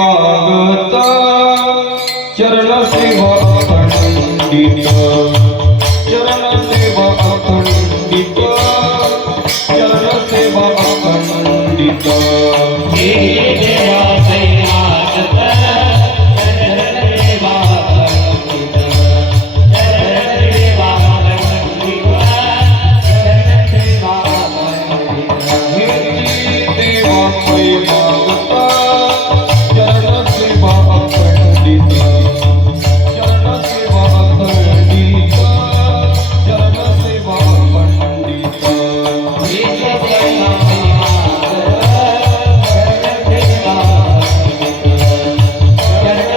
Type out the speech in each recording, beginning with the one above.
मागता चरण सेवा अखंडित चरण सेवा अखंडित चरण सेवा अखंडित हे देवा मागता चरण सेवा अखंडित चरण सेवा अखंडित चरण सेवा अखंडित हे देवा मागता चरण सेवा अखंडित चरण सेवा अखंडित चरण सेवा अखंडित हे देवा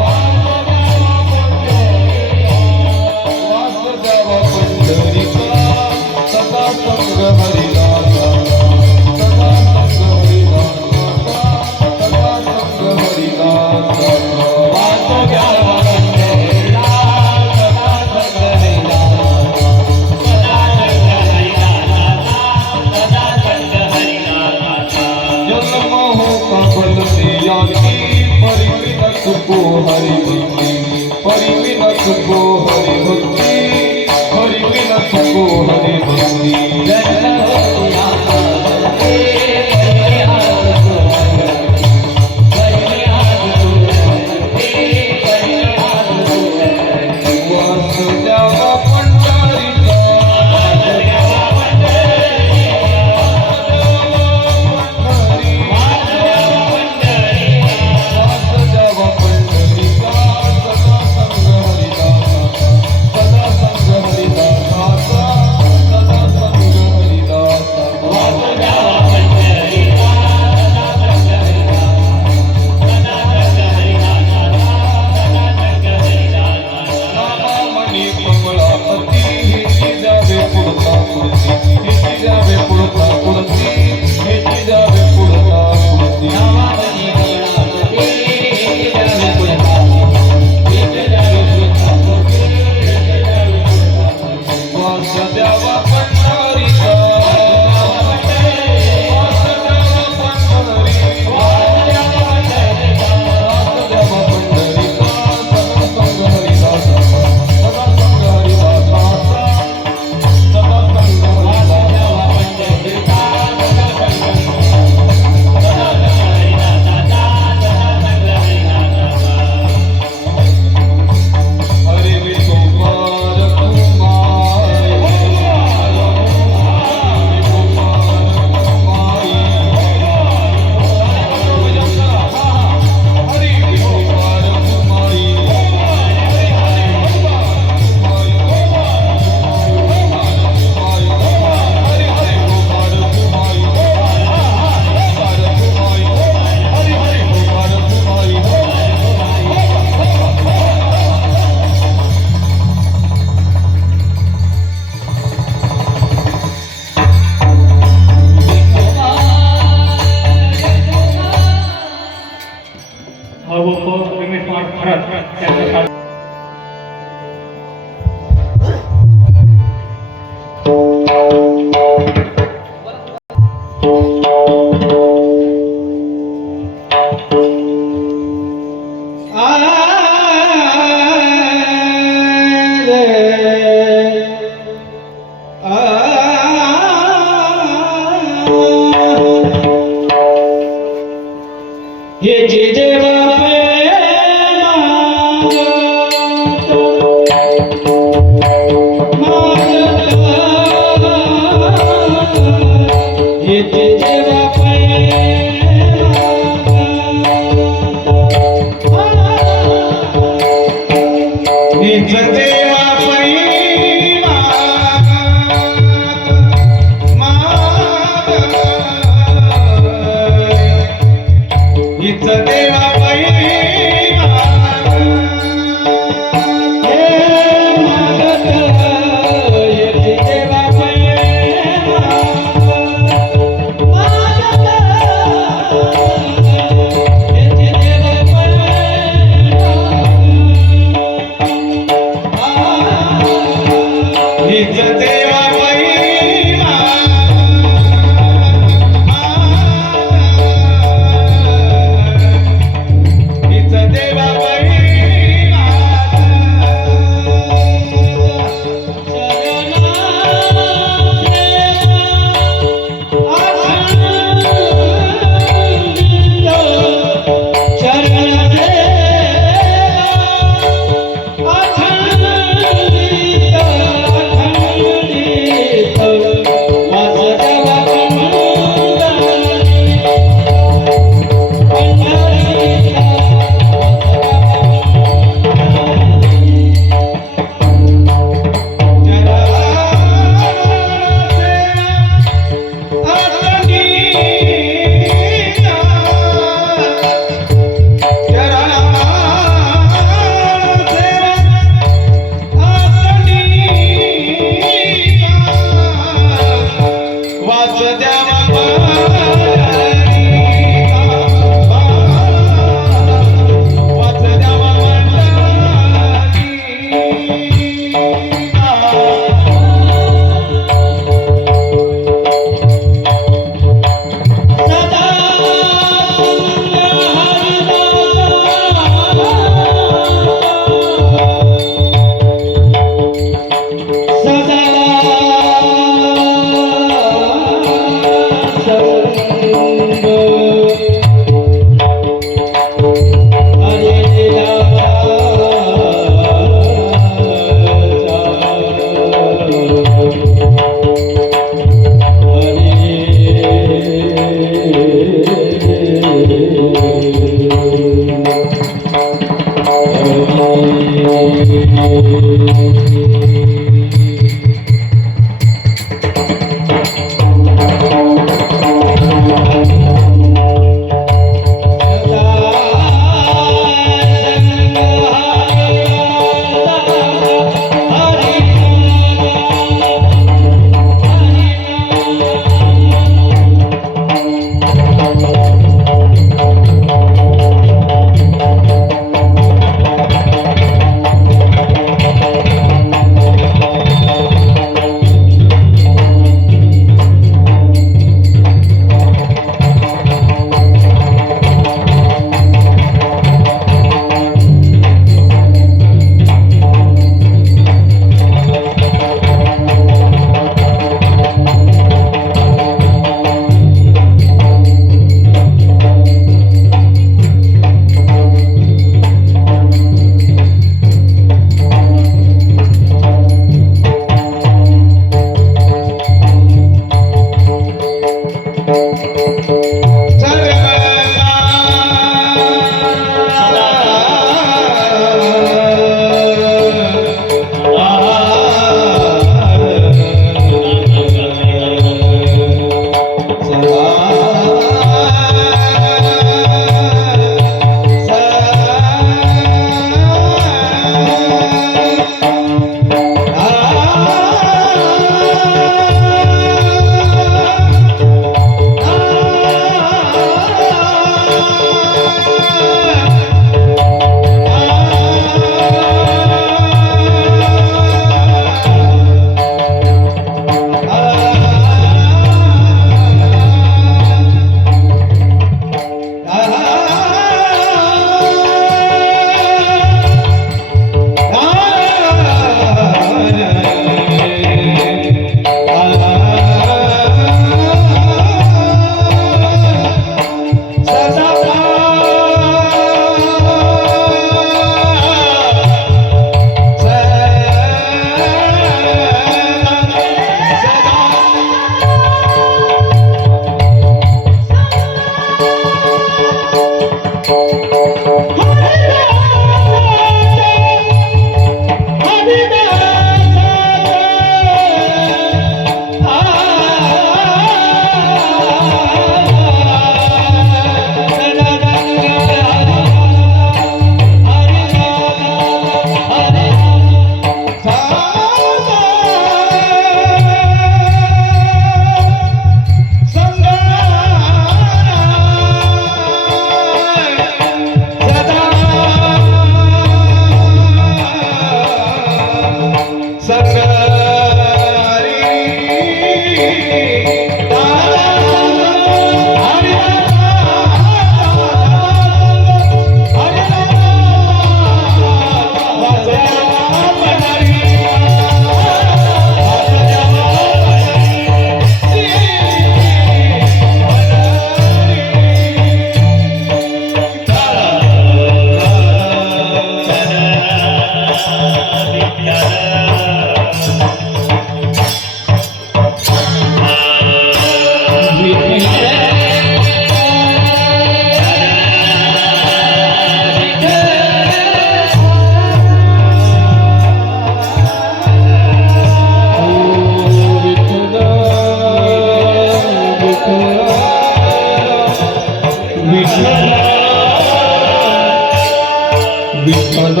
विठ्ठल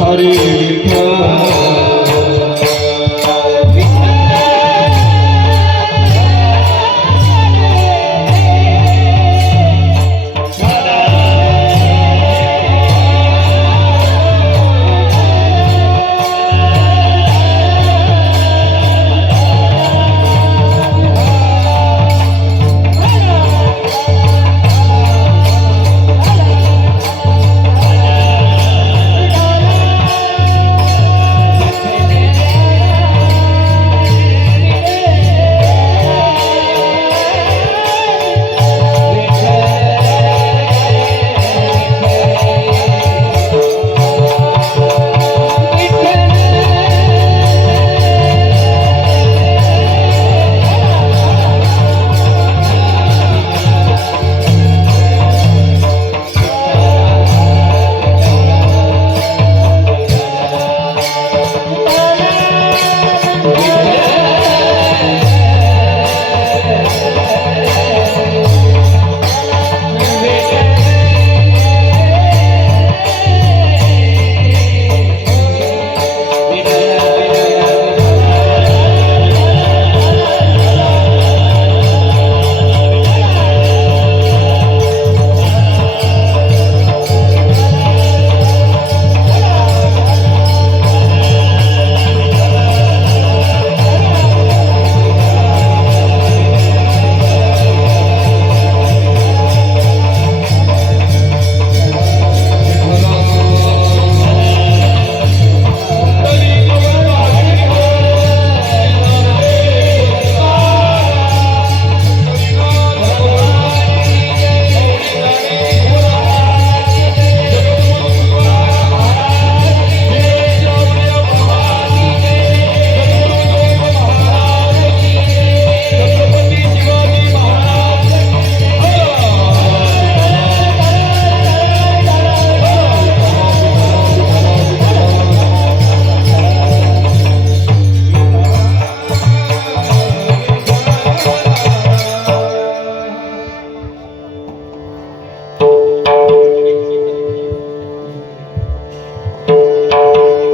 हरी विठ्ठल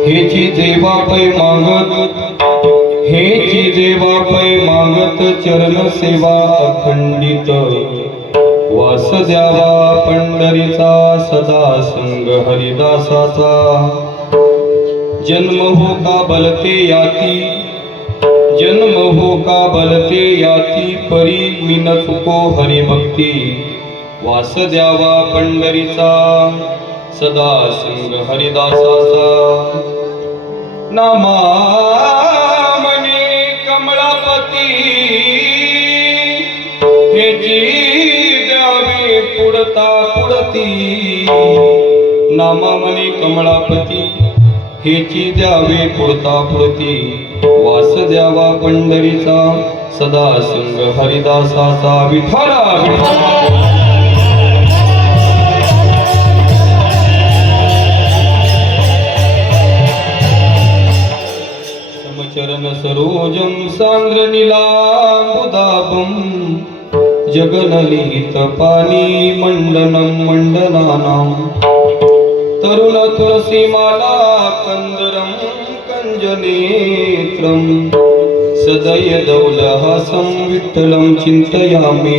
हेची देवा पै मागत हेची देवा पै मागत चरण सेवा अखंडित वास द्यावा पंढरीचा सदा संग हरिदासाचा जन्म हो का बलते याती जन्म हो का बलते याती परी मिन चुको हरिभक्ती वास द्यावा पंढरीचा सदा संग हरिदासाचा नामा मने कमळापती हेची द्यावे पुढता पुढती नामा मने कमळापती हेची द्यावे पुढता पुढती वास द्यावा पंढरीचा सदा संग हरिदासाचा विठ्ठला विठ्ठला चरण सरोजं सांद्र नीलांबुदाभं जगनलित पानी मंडनं मंडनानां तरुण तुलसीमाला कंदरं कंजनेत्रं सदय दौलहासं विठ्ठलं चिन्तयामि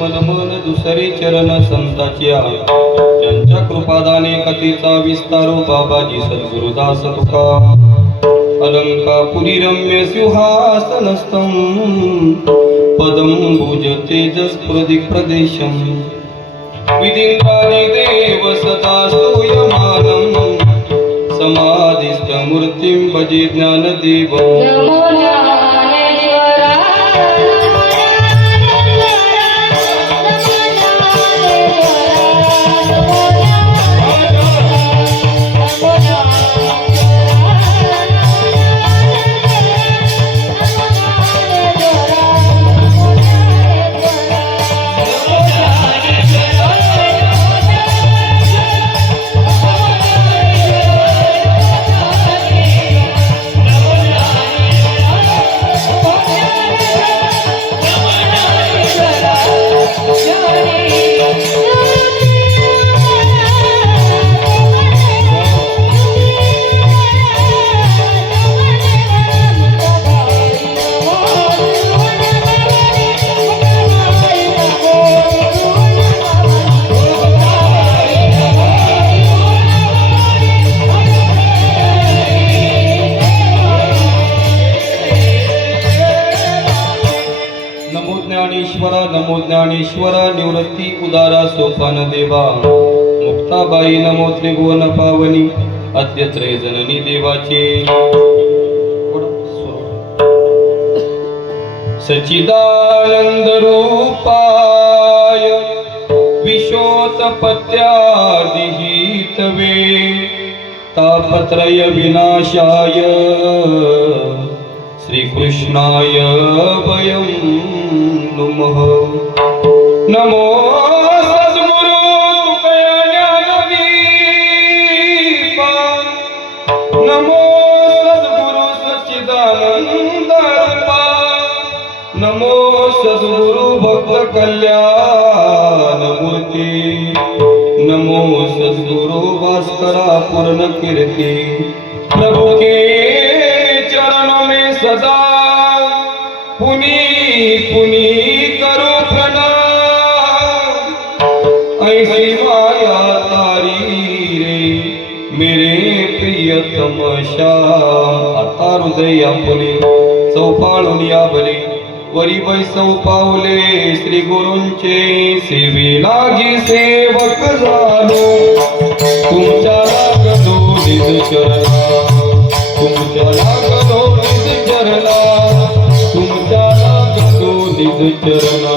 मन मन दुसरे चरण संताच्या त्यांच्या कृपादाने कथेचा विस्तारो बाबाजी सद्गुरुदास तुका अलंकापुरी रम्य सिंहासनस्थं पदं भुज तेजस्प्रदिक् प्रदेशम् विधिन्द्रादि देव सदा स्तूयमानं समाधिस्थमूर्तिं भजे ज्ञानदेवम् नमो ज्ञानेश्वरा नमो ज्ञानेश्वरा निवृत्ती उदारा सोपान देवा मुक्ताबाई नमो त्रिभुवन पावनी अद्यत्रे जननी देवाचे सच्चिदानंद रूपाय विशोत्पत्त्यादिहितवे तापत्रय विनाशाय श्रीकृष्णाय वयं नमः नमो सद्गुरु ज्ञानदीपा नमो सद्गुरु सच्चिदानंद रूपा नमो सद्गुरु भक्त कल्याण मूर्ती नमो सद्गुरु भास्करा पूर्ण कीर्ति प्रभु के चरणों में सदा पुनी पुनी करो प्रणाम ऐसी माया तारी रे मेरे प्रियतम श्याम आता हृदया पुणे चौपाळून या बले वरी वैसव पावले श्री गुरूंचे सेवे लागी सेवक झालो तुमच्या लागलो निज चरणा तुमच्या लागलो निज चरणा तुमच्या लागलो निज चरणा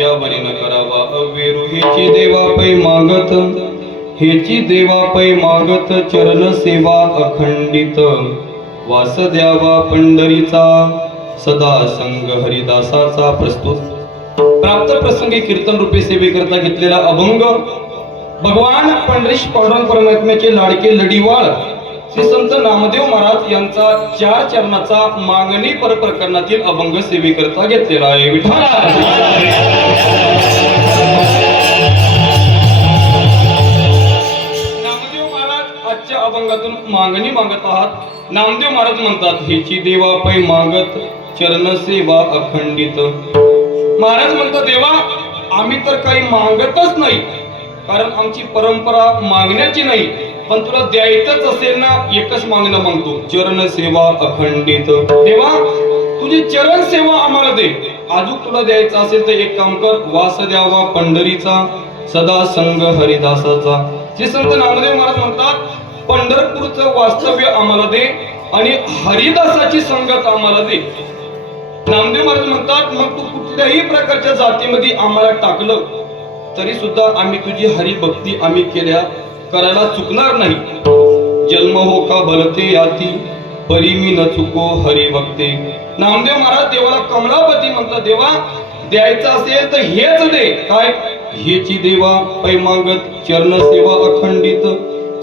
या बरी न करावा अवेरू हेची देवा पै मागत हेची देवा पै मागत चरण सेवा अखंडित वास द्यावा पंढरीचा सदा संग हरिदासाचा प्रस्तुत प्राप्त प्रसंगी कीर्तन रूपे सेवेकरता घेतलेला अभंग भगवान पंढरीश पांडुरंग परमात्म्याचे लाडके लढीवाळ श्री संत नामदेव महाराज यांचा 4 चरणाचा मागणी पर प्रकरणातील अभंग सेवेकरता घेतलेला आहे. विठ्ठल नामदेव महाराज आजच्या अभंगातून मागणी मागत आहात. नामदेव महाराज म्हणतात हेची देवा पै मागत चरण सेवा अखंडित. महाराज म्हणतात देवा आम्ही तर काही मागतच नाही, कारण आमची परंपरा मागण्याची नाही, पण तुला द्यायचंच असेल ना एकच मागणं मागतो चरण सेवा अखंडित. देवा तुझी चरण सेवा आम्हाला दे. अजून तुला द्यायचं असेल तर एक काम कर, वास द्यावा पंढरीचा सदा संग हरिदासाचा. श्री संत नामदेव महाराज म्हणतात पंढरपूरचं वास्तव्य आम्हाला दे आणि हरिदासाची संगत आम्हाला दे. नामदेव महाराज म्हणतात मग तू कुठल्याही प्रकारच्या जातीमध्ये आम्हाला टाकलं तरी सुद्धा आम्ही तुझी हरिभक्ती आम्ही करायला चुकणार नाही. जन्म हो का भलते याती परी मी न चुको हरिभक्ते. नामदेव महाराज देवाला कमलापती म्हणतात देवा द्यायचं असेल तर हेच दे. काय हेची देवा पै मागत चरण सेवा अखंडित.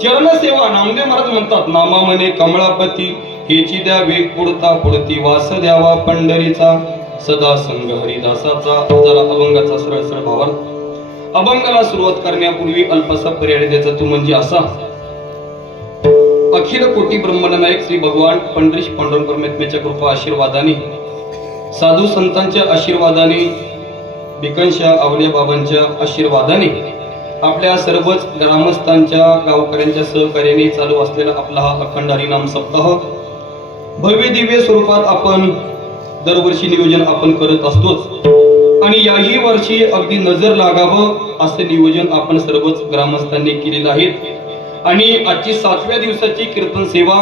चरण सेवा नामदेव महाराज म्हणतात नामा म्हणे कमलापती हेची द्यावे पुढता पुढती वास द्यावा पंढरीचा सदा संग हरिदासाचा. जरा अभंगाचा सरळ सरळ भावार्थ. अभंगाला सुरुवात करण्यापूर्वी अल्पसा पर्याय द्यायचा तो म्हणजे असा. अखिल कोटी ब्रह्मांडनायक श्री भगवान पंढरीश पांडुरंग परमात्म्याच्या कृपा आशीर्वादाने साधू संतांच्या आशीर्वादाने भिकनशा आवलिया बाबांच्या आशीर्वादाने आपल्या सर्वच ग्रामस्थांच्या गावकऱ्यांच्या सहकार्याने चालू असलेला आपला हा अखंड हरिनाम सप्ताह भव्य दिव्य स्वरूपात आपण दरवर्षी नियोजन आपण करत असतोच आणि याही वर्षी अगदी नजर लागावं असे नियोजन आपण सर्वच ग्रामस्थांनी केलेलं आहे. आणि आजची 7व्या दिवसाची कीर्तन सेवा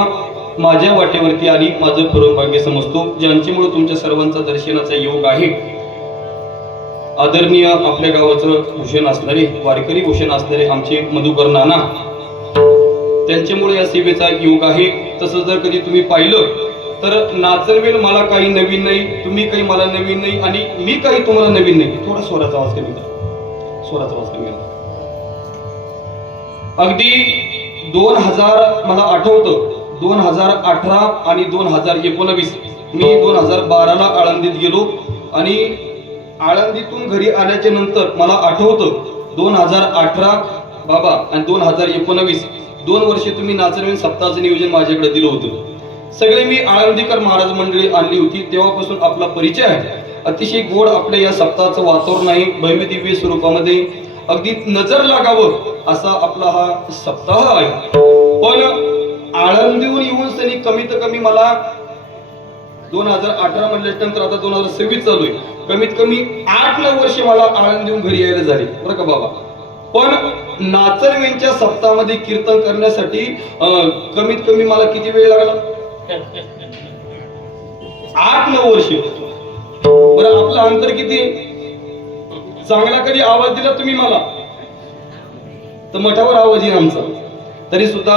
माझ्या वाटेवरती आली. माझं परमभाग्य समजतो ज्यांच्यामुळे तुमच्या सर्वांचा दर्शनाचा योग आहे. आदरणीय आपल्या गावाचं भूषण असणारे वारकरी भूषण असणारे आमचे मधुकर नाना त्यांच्यामुळे या सेवेचा योग आहे. तसं जर कधी तुम्ही पाहिलं तर नाचनवेल मला काही नवीन नाही, तुम्ही काही मला नवीन नाही आणि मी काही तुम्हाला नवीन नाही. थोडा स्वराचा आवाज कमी करा, स्वराचा आवाज कमी करा. अगदी 2000 मला आठवतं 2018 आणि 2019 मी 2012ला आळंदीत गेलो आणि आळंदीतून घरी आल्याच्या नंतर मला आठवतं 2018 बाबा आणि 2019 2 वर्षे तुम्ही नाचनवेल सप्ताहाचं नियोजन माझ्याकडे दिलं होतं. सगळे मी आळंदीकर महाराज मंडळी आणली होती. तेव्हापासून आपला परिचय आहे. अतिशय गोड आपल्या या सप्ताहाचं वातावरण आहे. भव्य दिव्य स्वरूपामध्ये अगदी नजर लागावं असा आपला हा सप्ताह आहे. पण आळंदीहून येऊन सनी कमीत कमी मला 2018 म्हणल्यानंतर आता 2026 चालू आहे. कमीत कमी 8-9 वर्षे मला आळंदीहून घरी यायला झाली बरं का बाबा. पण नाचनवेलच्या सप्ताहामध्ये कीर्तन करण्यासाठी कमीत कमी मला किती वेळ लागला? 8-9 वर्ष. बरं आपलं अंतर किती? चांगला कधी आवाज दिला तुम्ही मला तर मठावर आवाज येईल आमचा. तरी सुद्धा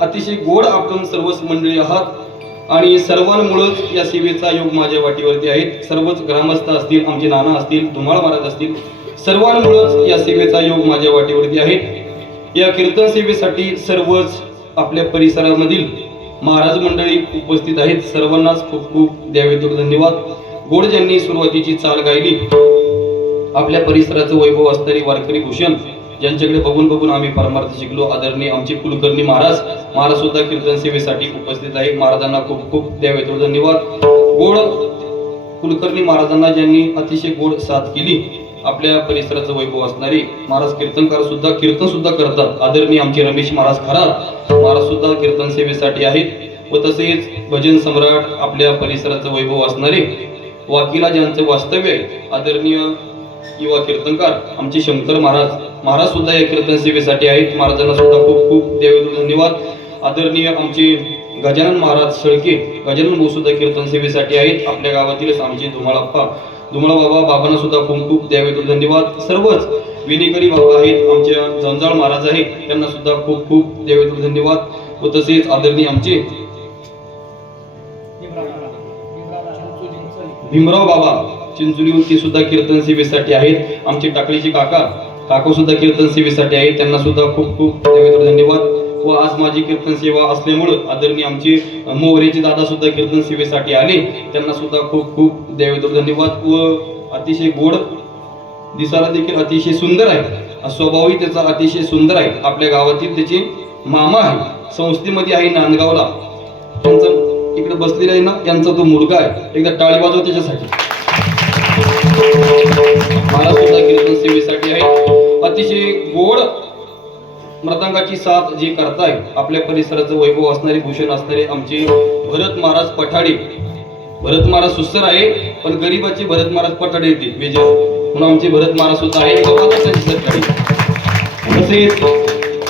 अतिशय गोड आपण सर्वच मंडळी आहात आणि सर्वांमुळेच या सेवेचा योग माझ्या वाटीवरती आहेत. सर्वच ग्रामस्थ असतील, आमचे नाना असतील, धुमाळ महाराज असतील, सर्वांमुळेच या सेवेचा योग माझ्या वाटीवरती आहे. या कीर्तन सेवेसाठी सर्वच आपल्या परिसरामधील महाराज मंडळी उपस्थित आहेत. सर्वांनाच खूप खूप द्यावे तो धन्यवाद. गोड ज्यांनी सुरुवातीची चाल गायली आपल्या परिसराचं वैभव असणारी वारकरी भूषण ज्यांच्याकडे बघून बघून आम्ही परमार्थ शिकलो आदरणीय आमचे कुलकर्णी महाराज सुद्धा कीर्तन सेवेसाठी उपस्थित आहे. महाराजांना खूप खूप द्यावे तो धन्यवाद. गोड कुलकर्णी महाराजांना ज्यांनी अतिशय गोड साथ केली आपल्या परिसराचं वैभव असणारे महाराज कीर्तनकार सुद्धा कीर्तन सुद्धा करतात. आदरणीय आमचे रमेश महाराज सुद्धा कीर्तन सेवेसाठी आहेत व तसेच भजन सम्राट आपल्या परिसराचं वैभव असणारे वाकीला ज्यांचं वास्तव्य आहे आदरणीय युवा कीर्तनकार आमचे शंकर महाराज सुद्धा या कीर्तन सेवेसाठी आहेत. महाराजांना सुद्धा खूप खूप द्यावे धन्यवाद. आदरणीय आमचे गजानन महाराज शेळके गजानन भाऊ सुद्धा कीर्तन सेवेसाठी आहेत. आपल्या गावातीलच आमचे धुमाळप्पा धुमळा बाबा बाबांना सुद्धा खूप खूप द्यावे तो धन्यवाद. सर्वच विनेकरी बाबा आहेत आमच्या जंजाळ महाराज आहेत त्यांना सुद्धा खूप खूप द्यावे तो धन्यवाद. व तसेच आदरणीय आमचे भीमराव बाबा चिंचोलीवरती सुद्धा कीर्तन सेवेसाठी आहेत. आमचे टाकळीचे काका सुद्धा कीर्तन सेवेसाठी आहेत त्यांना सुद्धा खूप खूप द्यावे तो धन्यवाद. व आज माझी कीर्तन सेवा असल्यामुळं आदरणीय आमचे मोहरेचे दादा सुद्धा कीर्तन सेवेसाठी आले त्यांना सुद्धा खूप खूप द्यावे तो धन्यवाद. व अतिशय गोड दिसायला देखील अतिशय सुंदर आहे, स्वभावही त्याचा अतिशय सुंदर आहे. आपल्या गावातील त्याचे मामा आहे, संस्थेमध्ये आहे नांदगावला, त्यांचं इकडे बसलेला आहे ना त्यांचा तो मुलगा आहे. एकदा टाळी वाजव त्याच्यासाठी. मला सुद्धा कीर्तन सेवेसाठी आहे. अतिशय गोड मृदंगाची साथ जे करताय आपल्या परिसराचं वैभव असणारे भूषण असणारे आमचे भरत महाराज पठाडे. भरत महाराज सुस्तर आहे पण गरीबाचे भरत महाराज पठाडे येते वेज म्हणून आमचे भरत महाराज सुद्धा आहे. तसेच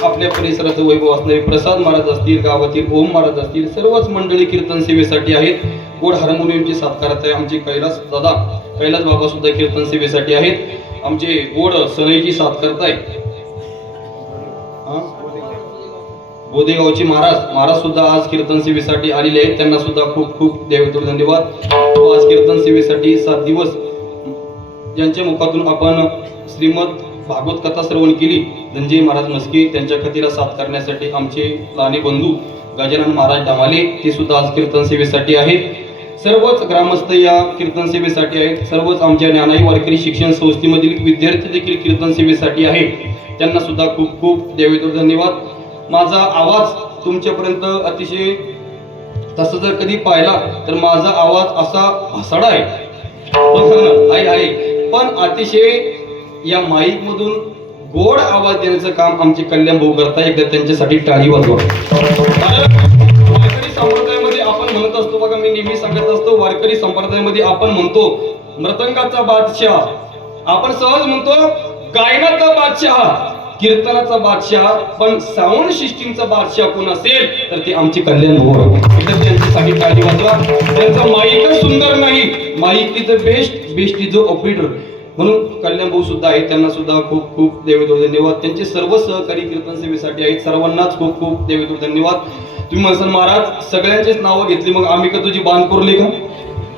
आपल्या परिसराचं वैभव असणारे प्रसाद महाराज असतील, गावातील ओम महाराज असतील, सर्वच मंडळी कीर्तन सेवेसाठी आहेत. गोड हार्मोनियमची साथ करत आहे आमचे कैलास बाबा सुद्धा कीर्तन सेवेसाठी आहेत. आमचे गोड सनईची साथ करताय बोदेगावचे महाराज सुद्धा आज कीर्तन सेवेसाठी आलेले आहेत त्यांना सुद्धा खूप खूप द्यावे तो धन्यवाद. आज कीर्तन सेवेसाठी 7 दिवस ज्यांच्या मुखातून आपण श्रीमद भागवत कथा श्रवण केली धनंजय महाराज मस्के त्यांच्या कथेला साथ करण्यासाठी आमचे लहाने बंधू गजानन महाराज डामाले ते सुद्धा आज कीर्तन सेवेसाठी आहेत. सर्वच ग्रामस्थ या कीर्तन सेवेसाठी आहेत. सर्वच आमच्या ज्ञानाई वारकरी शिक्षण संस्थेमधील विद्यार्थी देखील कीर्तन सेवेसाठी आहेत त्यांना सुद्धा खूप खूप द्यावे तो धन्यवाद. माझा आवाज तुमच्यापर्यंत अतिशय तसं जर कधी पाहिला तर माझा आवाज असा भासाडा आहे पण अतिशय या माईक मधून गोड आवाज देण्याचं काम आमचे कल्याण भाऊ करताय. एकदा त्यांच्यासाठी टाळी वाजवा. वारकरी संप्रदायामध्ये आपण म्हणत असतो बघा, मी नेहमी सांगत असतो वारकरी संप्रदायामध्ये आपण म्हणतो मृदंगाचा बादशाह, आपण सहज म्हणतो गायनाचा बादशाह, कीर्तनाचा बादशाह, पण साऊंड सिस्टीमचा बादशाह कोण असेल तर ते आमचे कल्याण भाऊ. एकदा त्यांच्यासाठी टाळी वाजवा. त्यांचा माईकच सुंदर नाही, mike is the best is the operator म्हणून कल्याण भाऊ सुद्धा आहेत त्यांना सुद्धा खूप खूप द्यावे तो धन्यवाद. त्यांचे सर्व सहकारी कीर्तन सेवेसाठी आहेत सर्वांनाच खूप खूप द्यावे तो धन्यवाद. तुम्ही म्हणसान महाराज सगळ्यांचेच नावं घेतली मग आम्ही का तुझी बाण कोरले का?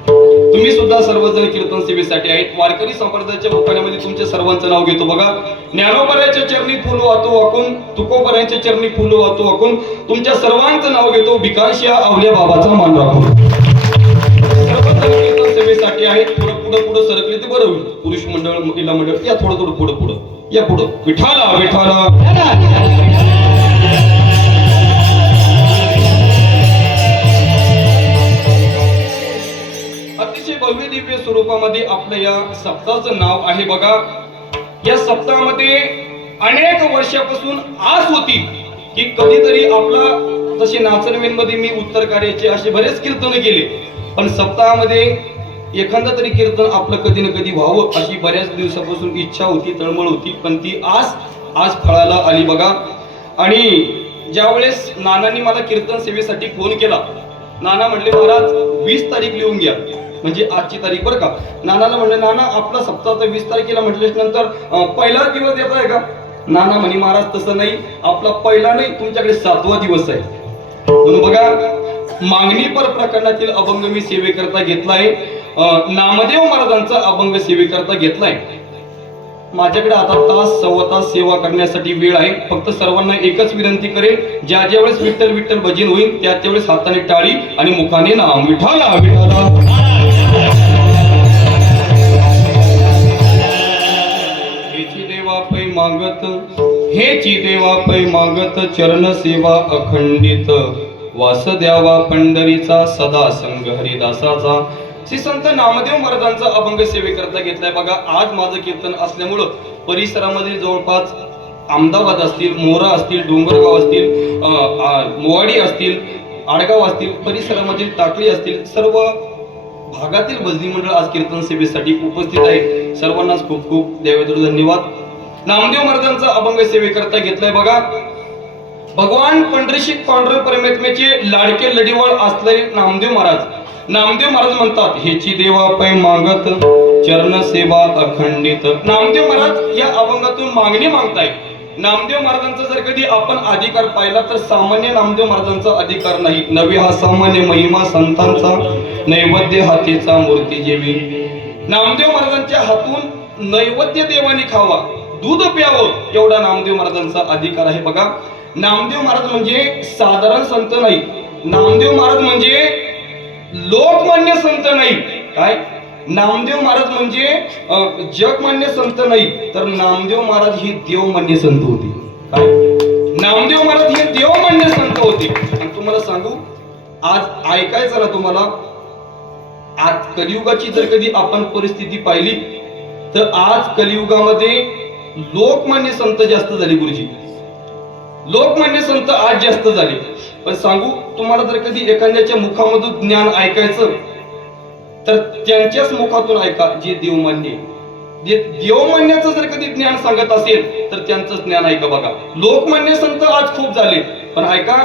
तुम्ही सुद्धा सर्वजण कीर्तन सेवेसाठी आहेत. वारकरी संप्रदायाच्या मुखाण्यामध्ये तुमच्या सर्वांचं नाव घेतो बघा. ज्ञानोबराच्या चरणी फुल वाहतो वाकून, तुकोबराच्या चरणी फुल वाहतो वाकून, तुमच्या सर्वांचं नाव घेतो भिकांश या आवल्या बाबाचा मान राखून. सर्वजण कीर्तन सेवेसाठी आहेत. पुढे सरकले ते बरं होईल. पुरुष मंडळ महिला मंडळ या थोडं पुढं या पुढं. विठाला अतिशय भव्य दिव्य स्वरूपामध्ये आपल्या या सप्ताहाचं नाव आहे बघा. या सप्ताहामध्ये अनेक वर्षापासून आस होती की कधीतरी आपला, तसे नाचणवेंमध्ये मी उत्तर कार्याचे असे बरेच कीर्तन केले, पण सप्ताहामध्ये एखादा तरी कीर्तन आपलं कधी ना कधी व्हावं अशी बऱ्याच दिवसापासून इच्छा होती, तळमळ होती, पण ती आस आज फळाला आली बघा. आणि ज्यावेळेस नानांनी मला कीर्तन सेवेसाठी फोन केला, नाना म्हणले महाराज 20 तारीख लिहून घ्या, म्हणजे आजची तारीख बरं का. नानाला म्हणले नाना आपला सप्ताह 20 तारखेला म्हटल्याच्या नंतर पहिला दिवस देत आहे का? नाना म्हणे महाराज तसं नाही, आपला पहिला नाही तुमच्याकडे 7वा दिवस आहे. म्हणून बघा मागणीपर प्रकरणातील अभंग मी सेवेकरता घेतलाय, नामदेव महाराजांचा अभंग सेवेकरता घेतलाय. माझ्याकडे आता सव्वा तास सेवा करण्यासाठी वेळ आहे. फक्त सर्वांना एकच विनंती करेल, ज्या वेळेस विठ्ठल विठ्ठल भजन होईल त्या वेळेस हाताने टाळी आणि मुखाने नाम विठाला विठाला. हेची देवा पै मागत चरण सेवा अखंडित, वास द्यावा पंढरीचा सदा संग हरिदासाचा. श्री संत नामदेव महाराजांचा अभंग सेवेकरता घेतलाय बघा. आज माझं कीर्तन असल्यामुळं परिसरामध्ये जवळपास अहमदाबाद असतील, मोरा असतील, डोंगरगाव असतील, मोवाडी असतील, आडगाव असतील, परिसरामधील टाकळी असतील, सर्व भागातील भजनी मंडळ आज कीर्तन सेवेसाठी उपस्थित आहे. सर्वांनाच खूप खूप द्यावे धन्यवाद. नामदेव महाराजांचा अभंग सेवेकरता घेतलाय बघा. भगवान पंढरीशी पांडुरंग परमेत्मेचे लाडके लढीवाळ असलेले नामदेव महाराज म्हणतात हेची देवा पै मागत चरण सेवा अखंडित. नामदेव महाराज या अभंगातून मागणी मागताय. नामदेव महाराजांचा जर कधी आपण अधिकार पाहिला तर सामान्य नामदेव महाराजांचा अधिकार नाही. नवे हा सामान्य महिमा संतांचा, नैवेद्य हातीचा मूर्ती जेवी. नामदेव महाराजांच्या हातून नैवेद्य देवानी खावा, दूध प्यावं, एवढा नामदेव महाराजांचा अधिकार आहे. बघा, नामदेव महाराज म्हणजे साधारण संत नाही. नामदेव महाराज म्हणजे लोकमान्य संत नाही. काय? नामदेव महाराज म्हणजे जगमान्य संत नाही, तर नामदेव महाराज ही देवमान्य संत होते. काय? नामदेव महाराज हे देवमान्य संत होते. आणि तुम्हाला सांगू, आज ऐकायचं ना तुम्हाला, आज कलियुगाची जर कधी आपण परिस्थिती पाहिली तर आज कलियुगामध्ये लोकमान्य संत जास्त झाले. गुरुजी, लोकमान्य संत आज जास्त झाले. पण सांगू तुम्हाला, जर कधी एखाद्याच्या मुखामधून ज्ञान ऐकायचं तर त्यांच्याच मुखातून ऐका जे देवमान्य, जे देवमान्याचं जर कधी ज्ञान सांगत असेल तर त्यांचं ज्ञान ऐका. बघा, लोकमान्य संत आज खूप झाले, पण ऐका,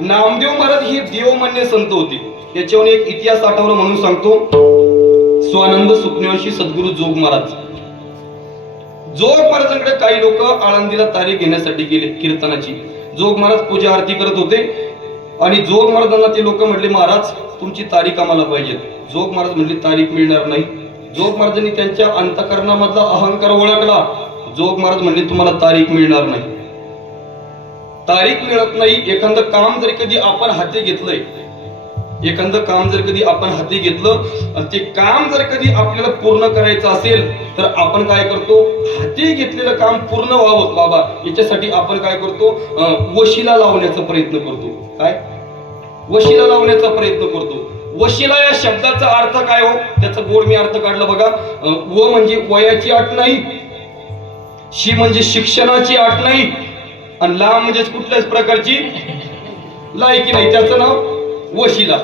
नामदेव महाराज हे देवमान्य संत होते. याच्यावर एक इतिहास आठवला म्हणून सांगतो. स्वानंद सुपनेवशी सद्गुरू जोग महाराज, जोग महाराजांकडे काही लोक आळंदीला तारीख घेण्यासाठी गेले कीर्तनाची. जोग महाराज पूजा आरती करत होते आणि जोग महाराजांना ते लोक म्हटले, महाराज तुमची तारीख आम्हाला पाहिजे. जोग महाराज म्हटले, तारीख मिळणार नाही. जोग महाराजांनी त्यांच्या अंतःकरणामधला अहंकार ओळखला. जोग महाराज म्हणले, तुम्हाला तारीख मिळणार नाही. तारीख मिळत नाही. एखादं काम जर कधी आपण हाती घेतलंय, एखादं काम जर कधी आपण हाती घेतलं आणि ते काम जर कधी आपल्याला पूर्ण करायचं असेल तर आपण काय करतो, हाती घेतलेलं काम पूर्ण व्हावं बाबा याच्यासाठी आपण काय करतो, वशिला लावण्याचा प्रयत्न करतो. काय? वशिला लावण्याचा प्रयत्न करतो. वशिला या शब्दाचा अर्थ काय हो, त्याचा गोड मी अर्थ काढला. बघा, व म्हणजे वयाची अट नाही, शी म्हणजे शिक्षणाची अट नाही, आणि ला म्हणजे कुठल्याच प्रकारची लायकी नाही, त्याचं नाव वशिला.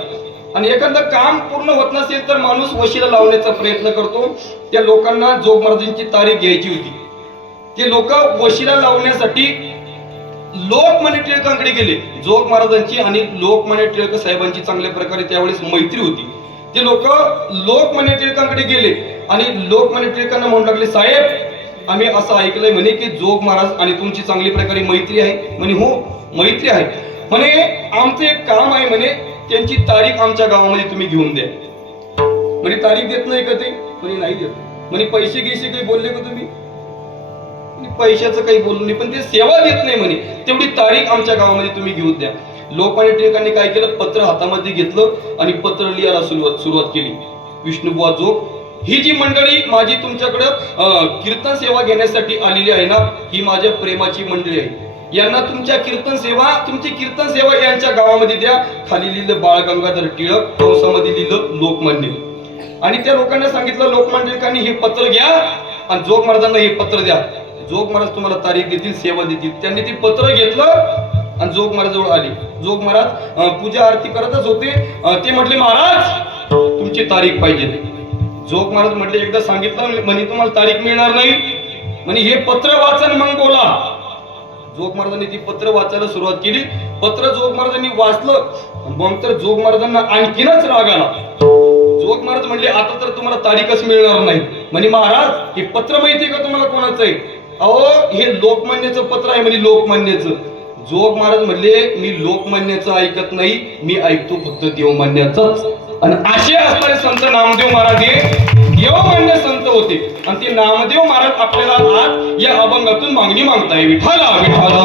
आणि एखादं काम पूर्ण होत नसेल तर माणूस वशिला लावण्याचा प्रयत्न करतो. त्या लोकांना जोग महाराजांची तारीख घ्यायची होती. ते लोक वशिला लावण्यासाठी लोकमान्य टिळकांकडे गेले. जोग महाराजांची आणि लोकमान्य टिळक साहेबांची चांगल्या प्रकारे त्यावेळेस मैत्री होती. ते लोक लोकमान्य टिळकांकडे गेले आणि लोकमान्य टिळकांना म्हणू लागले, साहेब आम्ही असं ऐकलंय म्हणे की जोग महाराज आणि तुमची चांगली प्रकारे मैत्री आहे. म्हणे हो मैत्री आहे. म्हणे आमचं एक काम आहे, म्हणे त्यांची तारीख आमच्या गावामध्ये तुम्ही घेऊन द्या. म्हणे तारीख देत नाही का ते? म्हणे नाही देत. म्हणे पैसे गिसे काही बोलले का तुम्ही? पैशाचं काही बोललो नाही, पण ते सेवा देत नाही म्हणे. तेवढी तारीख आमच्या गावामध्ये तुम्ही घेऊन द्या. लोकमान्य टिळकांनी काय केलं, पत्र हातामध्ये घेतलं आणि पत्र लिहायला सुरुवात केली. विष्णुबुवा जोग, ही जी मंडळी माझी तुमच्याकडं कीर्तन सेवा घेण्यासाठी आलेली आहे ना, ही माझ्या प्रेमाची मंडळी आहे. यांना तुमची कीर्तन सेवा यांच्या गावामध्ये द्या. खाली लिहिलं बाळ गंगाधर टिळक, कंसामध्ये लिहिलं लोकमान्य. आणि त्या लोकांना सांगितलं, लोकमान्य टिळकांनी हे पत्र घ्या आणि जोग महाराजांना हे पत्र द्या. जोग महाराज तुम्हाला तारीख देतील, सेवा देतील. त्यांनी ते पत्र घेतलं आणि जोग महाराज जवळ आले. जोग महाराज पूजा आरती करतच होते. ते म्हटले, महाराज तुमची तारीख पाहिजे. जोग महाराज म्हटले, एकदा सांगितलं म्हणे तुम्हाला तारीख मिळणार नाही. म्हणे हे पत्र वाचन मग बोला. जोग महाराजांनी ती पत्र वाचायला सुरुवात केली. पत्र जोग महाराजांनी वाचलं. मग तर जोग महाराजांना आणखीनच राग आला. जोग महाराज म्हणले, आता तर तुम्हाला तारीखच मिळणार नाही. म्हणे महाराज हे पत्र माहितीये का तुम्हाला कोणाचं आहे? अहो हे लोकमान्याचं पत्र आहे म्हणे, लोकमान्याचं. जोग महाराज म्हणले, मी लोकमान्याचं ऐकत नाही, मी ऐकतो फक्त देवमान्याचंच. आणि असे असणारे संत नामदेव महाराज हे देवमान्य संत होते. आणि ते नामदेव महाराज आपल्याला आज या अभंगातून मागणी मागताय. विठाला विठाला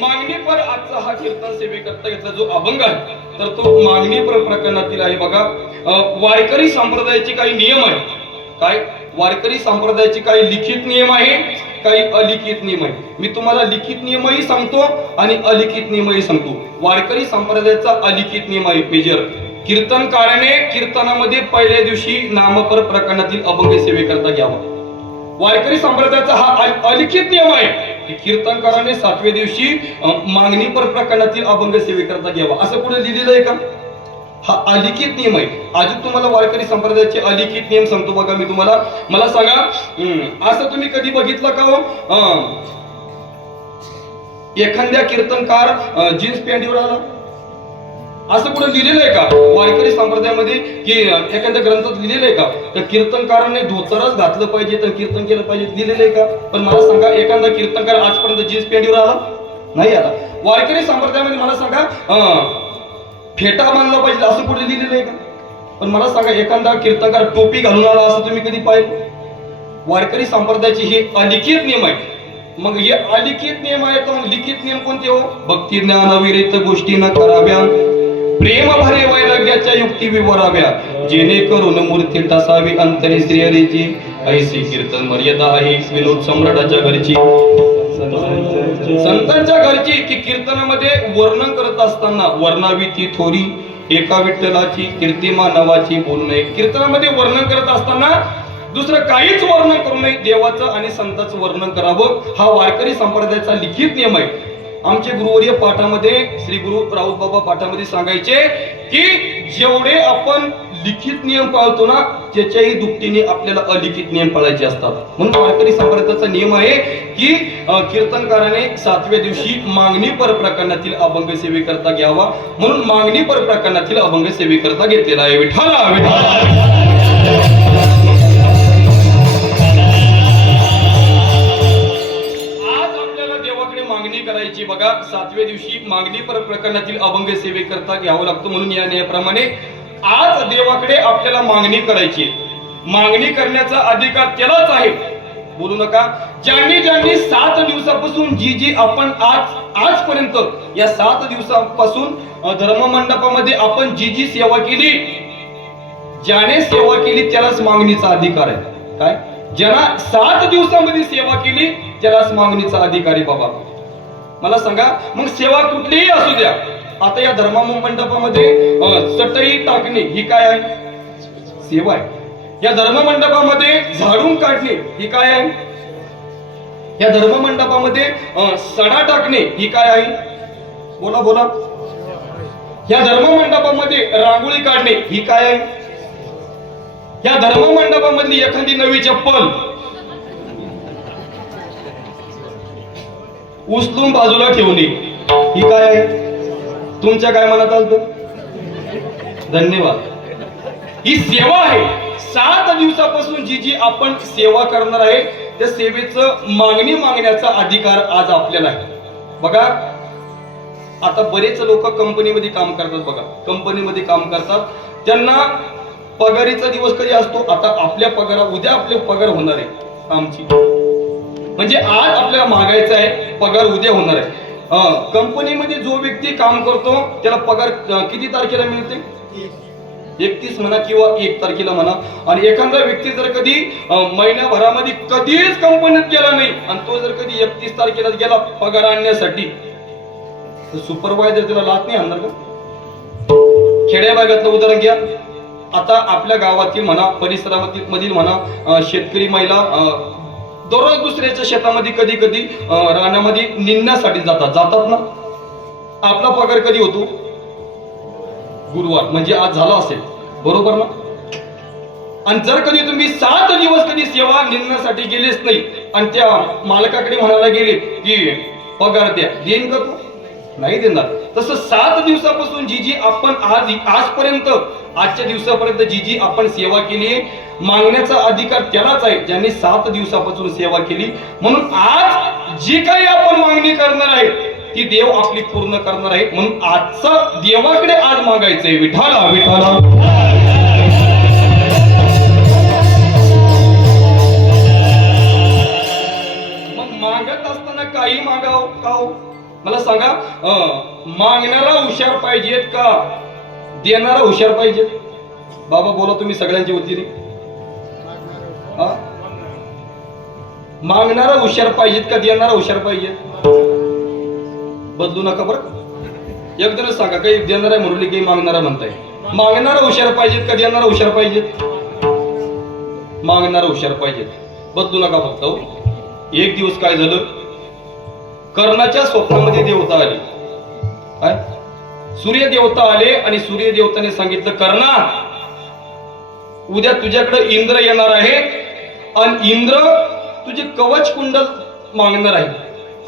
मागणीपर आजचा हा कीर्तन सेवेकरता घेतला जो अभंग आहे तर तो मागणीपर प्रकरणातील आहे. बघा, वारकरी संप्रदायाचे काही नियम आहे. काय? वारकरी संप्रदायाचे काही लिखित नियम आहे, काही अलिखित नियम आहे. मी तुम्हाला लिखित नियमही सांगतो आणि अलिखित नियमही सांगतो. वारकरी संप्रदायाचा अलिखित नियम आहे मेजर, कीर्तनकाराने कीर्तनामध्ये पहिल्या दिवशी नामपर प्रकरणातील अभंग सेवेकरता घ्यावा. वारकरी संप्रदायाचा हा अलिखित नियम आहे की कीर्तनकाराने 7व्या दिवशी मागणीपर प्रकरणातील अभंग सेवेकरता घ्यावा. असं कुठे लिहिलेलं आहे का? हा अलिखित नियम आहे. अजून तुम्हाला वारकरी संप्रदायाचे अलिखित नियम सांगतो. बघा मी तुम्हाला, मला सांगा, असं तुम्ही कधी बघितलं का हो, एखाद्या कीर्तनकार जीन्स पॅन्टवर आला? असं कुठं लिहिलेलं आहे का वारकरी संप्रदायामध्ये की एखाद्या ग्रंथात लिहिलेलं आहे का तर कीर्तनकाराने धोतरच घातलं पाहिजे तर कीर्तन केलं पाहिजे लिहिलेलं आहे का? पण मला सांगा एखादा कीर्तनकार आजपर्यंत जीन्स पॅन्टवर आला नाही आला. वारकरी संप्रदायामध्ये मला सांगा फेटा बांधला पाहिजे असं कुठे लिहिलेलं आहे का? पण मला सांगा एखादा कीर्तनकार टोपी घालून आला असं तुम्ही कधी पाहिलं? वारकरी संप्रदायाचे हे अलिखित नियम आहे. मग हे अलिखित नियम आहे तर मग लिखित नियम कोणते हो? भक्ती ज्ञान विरित गोष्टी न कराव्या, प्रेम भरे वैराग्याच्या युक्ती विवराव्या, जेणेकरून मूर्ती टसावी अंतरी श्रीहरीची, ऐसी कीर्तन मर्यादा आहे विनोद सम्राटाच्या घरची, संतांच्या घरची. की कीर्तनामध्ये वर्णन करत असताना वर्णावी ती थोरी, एका विठ्ठलाची कीर्तिमा नावाची बोलू नये. कीर्तनामध्ये वर्णन करत असताना दुसरं काहीच वर्णन करू नये, देवाचं आणि संतांचं वर्णन करावं. हा वारकरी संप्रदायाचा लिखित नियम आहे. आमचे गुरुवर्य पाठामध्ये श्री गुरु राऊत बाबा पाठामध्ये सांगायचे की जेवढे आपण लिखित नियम पाळतो ना त्याच्याही दुपटीने आपल्याला अलिखित नियम पाळायचे असतात. म्हणून वारकरी संप्रदायाचा नियम आहे की कीर्तनकाराने 7व्या दिवशी मागणी पर प्रकरणातील अभंग सेवेकरता घ्यावा. म्हणून मागणी पर प्रकरणातील अभंग सेवेकरता घेतलेला आहे. विठ्ठला विठ्ठला. मागणी करायची बघा 7व्या दिवशी मागणी पर प्रकरणातील अभंग सेवेकरता घ्यावं लागतं. म्हणून या नियमाप्रमाणे आज देवाकडे आपल्याला मागणी करायची. मागणी करण्याचा अधिकार त्यालाच आहे. बोलू नका. ज्यांनी 7 दिवसापासून जी आपण आजपर्यंत या 7 दिवसापासून धर्ममंडपामध्ये आपण जी सेवा केली, ज्याने सेवा केली त्यालाच मागणीचा अधिकार आहे. काय? ज्यांना 7 दिवसामध्ये सेवा केली त्यालाच मागणीचा अधिकार आहे. बाबा मला सांगा मग सेवा कुठलीही असू द्या. आता या धर्ममंडपामध्ये चटई टाकणे ही काय आहे? सेवा आहे. या धर्ममंडपामध्ये झाडून काढणे ही काय आहे? या धर्ममंडपामध्ये सडा टाकणे ही काय आहे? बोला बोला. या धर्ममंडपामध्ये रांगोळी काढणे ही काय आहे? या धर्ममंडपामधली एखादी नवी चप्पल उचलून बाजूला ठेवणे ही काय आहे? तुमच्या काय मनात आलं? धन्यवाद. ही सेवा आहे. 7 दिवसापासून जी आपण सेवा करणार आहे त्या सेवेचं मागणी मागण्याचा अधिकार आज आपल्याला आहे. बघा आता बरेच लोक कंपनीमध्ये काम करतात. बघा कंपनीमध्ये काम करतात त्यांना पगारीचा दिवस कधी असतो? आता आपल्या उद्या आपले पगार होणार आहे आमची, म्हणजे आज आपल्याला मागायचं आहे, पगार उद्या होणार आहे. कंपनीमध्ये जो व्यक्ती काम करतो त्याला पगार किती तारखेला मिळते? 31 म्हणा किंवा 1 तारखेला म्हणा. आणि एखादा व्यक्ती जर कधी महिन्याभरामध्ये कधीच कंपनीत गेला नाही आणि तो जर कधी 31 तारखेला गेला पगार आणण्यासाठी तर सुपरवायझर त्याला लाच नाही आणणार का? खेड्या भागातलं उदाहरण घ्या. आता आपल्या गावातील म्हणा परिसरामधील म्हणा शेतकरी महिला दररोज दुसऱ्याच्या शेतामध्ये कधी कधी रानामध्ये निंदण्यासाठी जातात ना. आपला पगार कधी होतो? गुरुवार, म्हणजे आज झाला असेल बरोबर ना. आणि जर कधी तुम्ही 7 दिवस कधी सेवा निंदण्यासाठी गेलेच नाही आणि त्या मालकाकडे म्हणायला गेले की पगार द्या, देईन का तू? नाही देणार. तसं 7 दिवसापासून जी आपण आजपर्यंत आजच्या दिवसापर्यंत जी आपण सेवा केली मागण्याचा अधिकार त्यालाच आहे ज्यांनी 7 दिवसापासून सेवा केली. म्हणून आज जी काही आपण मागणी करणार आहे ती देव आपली पूर्ण करणार आहे. म्हणून आजचं देवाकडे आज मागायचंय. विठ्ठला विठ्ठला. मग मागत असताना काही मागाव का हो? मला सांगा मागणारा हुशार पाहिजेत का देणारा हुशार पाहिजे? बाबा बोला तुम्ही सगळ्यांच्या वतीने. मागणारा हुशार पाहिजेत का देणारा हुशार पाहिजे? बदलू नका बरं. एकदमच सांगा. काही देणारा म्हणले काही मागणारा म्हणताय. मागणारा हुशार पाहिजेत का देणारा हुशार पाहिजेत? मागणारा हुशार पाहिजेत. बदलू नका फक्त. एक दिवस काय झालं, कर्णाच्या स्वप्नामध्ये देवता आले. काय? सूर्य देवता आले आणि सूर्य देवताने सांगितलं कर्णा उद्या तुझ्याकडे इंद्र येणार आहे आणि इंद्र तुझे कवच कुंडल मागणार आहे.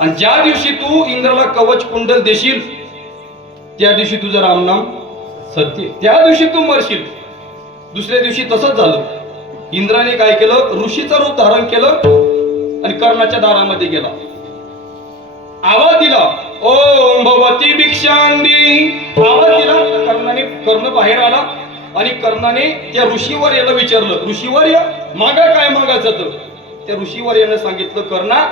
आणि ज्या दिवशी तू इंद्राला कवच कुंडल देशील त्या दिवशी तुझं रामनाम सत्य, त्या दिवशी तू मरशील. दुसऱ्या दिवशी तसंच झालं. इंद्राने काय केलं, ऋषीचं रूप धारण केलं आणि कर्णाच्या दारामध्ये गेला. आवाज दिला, ओम भगवती भिक्षांदी. आवाज दिला. कर्ण बाहेर आला आणि कर्णाने त्या ऋषीवर याला विचारलं, ऋषीवर या मागा काय मागायचं तर. त्या ऋषीवर यानं सांगितलं, कर्णा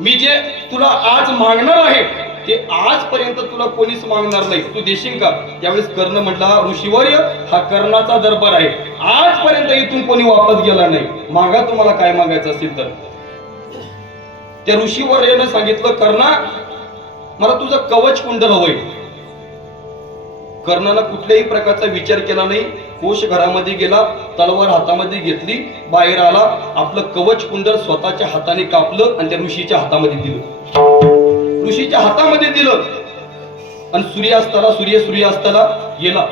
मी जे तुला आज मागणार आहे ते आजपर्यंत तुला कोणीच मागणार नाही, तू देशील का. त्यावेळेस कर्ण म्हटला, ऋषीवर्य हा कर्णाचा दरबार आहे, आजपर्यंत इथून कोणी वापस गेला नाही, मागा तुम्हाला काय मागायचं असेल तर. त्या ऋषीवर्यानं सांगितलं, कर्णा मला तुझं कवच कुंडल हवंय. कर्णाला कुठल्याही प्रकारचा विचार केला नाही. कोश घरामध्ये गेला, तलवार हातामध्ये घेतली, बाहेर आला, आपलं कवच कुंडल स्वतःच्या हाताने कापलं आणि त्या ऋषीच्या हातामध्ये दिलं. ऋषीच्या हातामध्ये दिलं आणि सूर्यास्ताला गेला.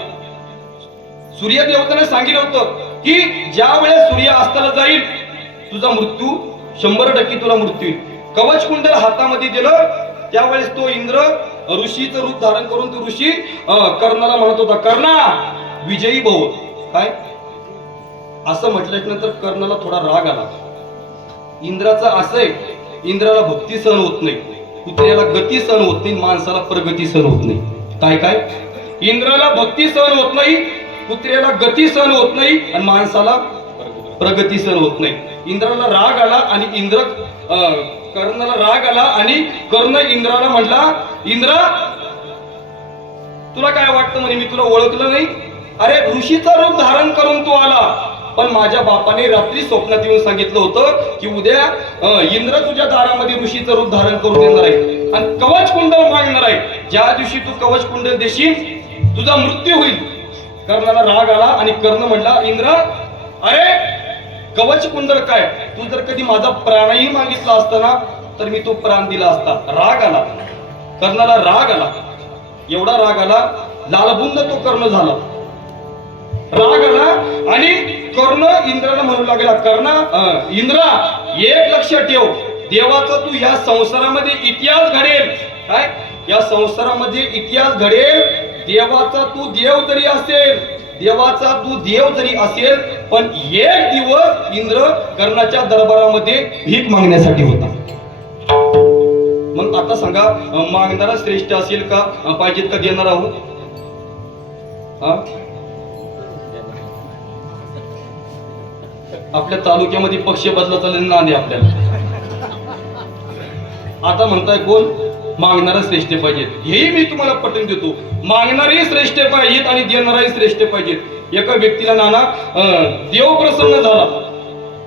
सूर्य देवताने सांगितलं होतं की ज्या वेळेस सूर्य अस्ताला जाईल तुझा मृत्यू 100% तुला मृत्यू येईल. कवच कुंडल हातामध्ये दिलं. त्यावेळेस तो इंद्र ऋषीचं रूप धारण करून तो ऋषी कर्णाला म्हणत होता, कर्णा विजयी भव. काय असं म्हटल्यानंतर कर्णाला थोडा राग आला. इंद्राचा असं आहे, इंद्राला भक्ती सहन होत नाही, कुत्र्याला गती सहन होत नाही, माणसाला प्रगती सहन होत नाही. काय इंद्राला भक्ती सहन होत नाही, कुत्र्याला गती सहन होत नाही आणि माणसाला प्रगती सहन होत नाही. इंद्राला राग आला आणि कर्णाला राग आला आणि कर्ण इंद्राला म्हटला, इंद्रा तुला काय वाटतं म्हणे मी तुला ओळखलं नाही. अरे ऋषीचं रूप धारण करून तू आला, पण माझ्या बापाने रात्री स्वप्नात येऊन सांगितलं होतं की उद्या इंद्र तुझ्या दारामध्ये ऋषीचं रूप धारण करून येणार आहे आणि कवच कुंडल मागणार आहे. ज्या दिवशी तू कवच कुंडल देशील तुझा मृत्यू होईल. कर्णाला राग आला आणि कर्ण म्हटला, इंद्र अरे कवच कुंडल काय, तू जर कधी माझा प्राणही मागितला असता ना तर मी तो प्राण दिला असता. राग आला कर्णाला, राग आला, एवढा राग आला, लालबुंद तो कर्ण झाला. राग आला आणि कर्ण इंद्राला म्हणू लागला, इंद्रा एक लक्षात ठेव, देवाचा तू या संसारामध्ये इतिहास घडेल. काय या संसारामध्ये इतिहास घडेल. देवाचा तू देव जरी असेल पण एक दिवस इंद्र कर्णाच्या दरबारामध्ये भीक मागण्यासाठी होता. मग आता सांगा, मागणारा श्रेष्ठ असेल का पाहिजेत का देणार आहोत. आपल्या तालुक्यामध्ये पक्ष बदला चालले ना दे आपल्याला. आता म्हणताय कोण, मागणारा श्रेष्ठ पाहिजेत. हेही मी तुम्हाला पटवून देतो, मागणारेही श्रेष्ठ पाहिजेत आणि देणाराही श्रेष्ठ पाहिजेत. एका व्यक्तीला नाना देव प्रसन्न झाला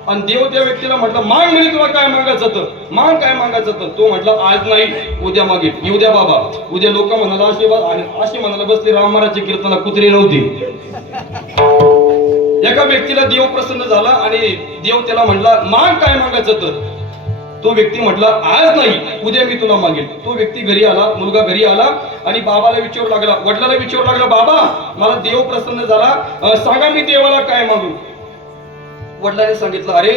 आणि देव त्या व्यक्तीला म्हटलं, माग म्हणजे तुला काय मागायचं तर, माग काय मागायचं तर. तो म्हटला, आज नाही उद्या मागेल. येऊ द्या बाबा. उद्या लोक म्हणाला असे म्हणाला बसले, राम महाराजच्या कीर्तनाला कुत्रे नव्हते. एका व्यक्तीला देव प्रसन्न झाला आणि देव त्याला म्हटला, माग काय मागायचं तर. तो व्यक्ती म्हटला, आज नाही उद्या मी तुला मागेल. तो व्यक्ती घरी आला, मुलगा घरी आला आणि बाबाला विचारू लागला, वडिलाला विचारू लागला, बाबा मला देव प्रसन्न झाला, सांगा मी देवाला काय मागू. वडिलांनी सांगितलं, अरे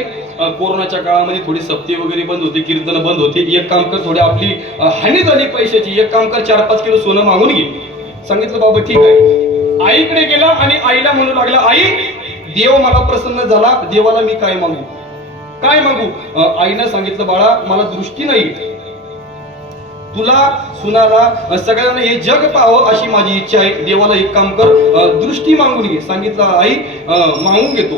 कोरोनाच्या काळामध्ये थोडी सप्ते वगैरे बंद होते, कीर्तन बंद होते, एक काम कर, थोडी आपली हानी झाली पैशाची, एक काम कर 4-5 किलो सोनं मागून घे. सांगितलं, बाबा ठीक आहे. आईकडे गेला आणि आईला म्हणू लागला, आई देव मला प्रसन्न झाला, देवाला मी काय मागू, काय मागू. आईनं सांगितलं, बाळा मला दृष्टी नाही, तुला सुनाला सगळ्यांना हे जग पाहावं अशी माझी इच्छा आहे, देवाला एक काम कर, दृष्टी मागून घे. सांगितलं, आई मागून घेतो.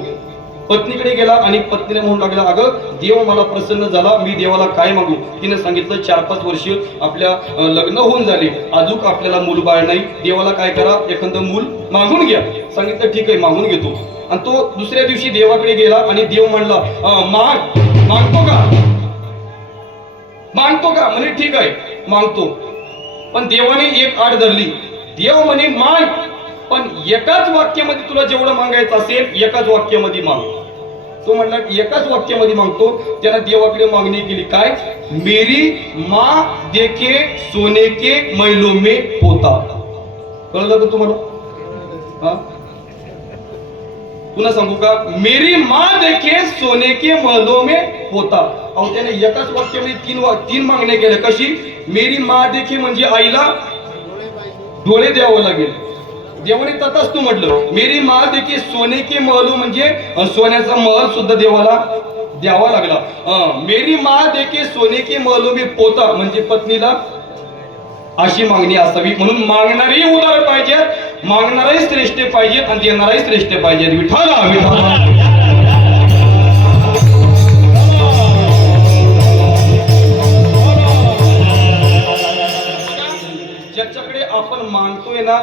पत्नीकडे गेला आणि पत्नीने म्हणू लागला, अगं देव मला प्रसन्न झाला, मी देवाला काय मागू. तिने सांगितलं, 4-5 वर्ष आपल्या लग्न होऊन झाले, अजून आपल्याला मूल बाळ नाही, देवाला काय करा, एखादं मूल मागून घ्या. सांगितलं, ठीक आहे मागून घेतो. आणि तो दुसऱ्या दिवशी देवाकडे गेला आणि देव म्हणला, मागतो का म्हणे, ठीक आहे मागतो. पण देवाने एक आड धरली. देव म्हणे माग, पण एकाच वाक्यामध्ये तुला जेवढं मागायचं असेल एकाच वाक्यामध्ये माग. तो म्हणला एकाच वाक्यामध्ये मागतो. त्याला देवाकडे मागणी केली, काय, मेरी माँ देखे सोने के मैलों में पोता. कळलं का तुम्हाला. पुन्हा सांगू का, मेरी माँ देखे सोने के महलों में पोता. अहो त्याने एकाच वाक्यामध्ये तीन मागण्या केल्या. कशी, मेरी माँ देखे म्हणजे आईला डोळे द्यावं लागेल, देवाने तथाच तू म्हटलं. मेरी माँ देखी सोने के महलू म्हणजे सोन्याचा महल सुद्धा देवाला द्यावा लागला. मेरी माँ देखी सोने के महलू मी पोता म्हणजे पत्नीला अशी मागणी असावी. म्हणून मागणारी उदार पाहिजे, मागणाराही श्रेष्ठ पाहिजे आणि देणाराही श्रेष्ठ पाहिजे. विठाला विठाला ज्याच्याकडे आपण मानतोय ना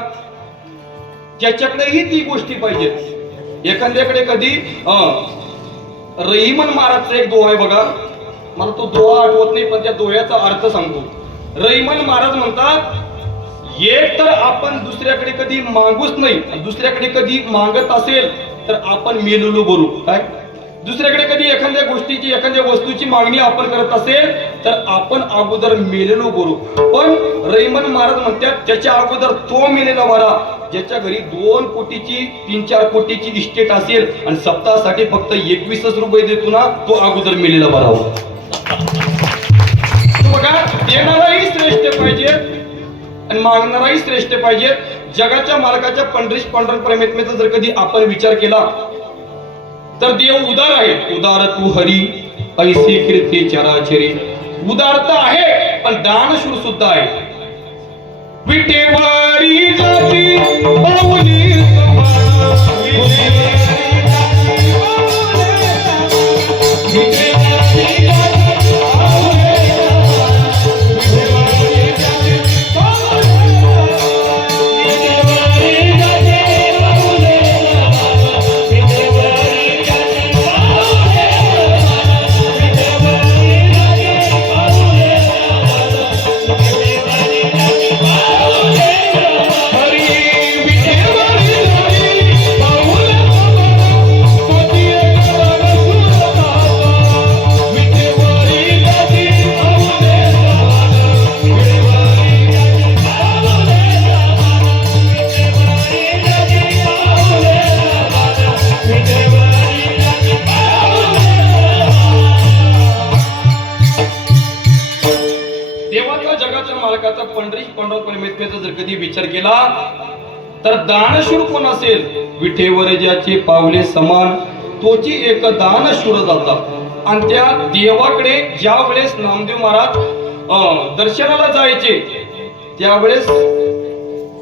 ज्याच्याकडेही ती गोष्टी पाहिजेत. एखाद्याकडे कधी रहिमन महाराजचा एक दोहा आहे बघा, मला तो दोहा आठवत नाही पण त्या दोह्याचा अर्थ सांगतो. रहिमन महाराज म्हणतात, एक तर आपण दुसऱ्याकडे कधी मागूच नाही, दुसऱ्याकडे कधी मागत असेल तर आपण मेलेलो बोलू. काय दुसऱ्याकडे कधी एखाद्या गोष्टीची एखाद्या वस्तूची मागणी आपण करत असेल तर आपण अगोदर मेलेलो बोलू. पण रहिमन महाराज म्हणतात त्याच्या अगोदर तो मेलेला बरा ज्याच्या घरी 2 कोटीची 3-4 कोटीची इस्टेट असेल आणि सप्ताहासाठी फक्त 21 रुपये देतो ना, तो अगोदर मेलेला बरा. बघा, देणाराही श्रेष्ठ पाहिजे आणि मागणाराही श्रेष्ठ पाहिजे. जगाच्या मालकाच्या पंढरीश पांडुरंग परमेत्मेचा जर कधी आपण विचार केला तर देव उदार आहे. उदार तू हरी ऐसी कीर्ती चराचरी. उदारता आहे पण दानशूर सुद्धा आहे. विटेवारी जाती पाऊली पंढरीश पांडुरंग परमेत्मेचा जर कधी विचार केला तर दानशूर कोण असेल. विठेवर ज्याचे पावले समान तोची एक दानशूर जाता. आणि त्या देवाकडे ज्या वेळेस नामदेव महाराज दर्शनाला जायचे त्यावेळेस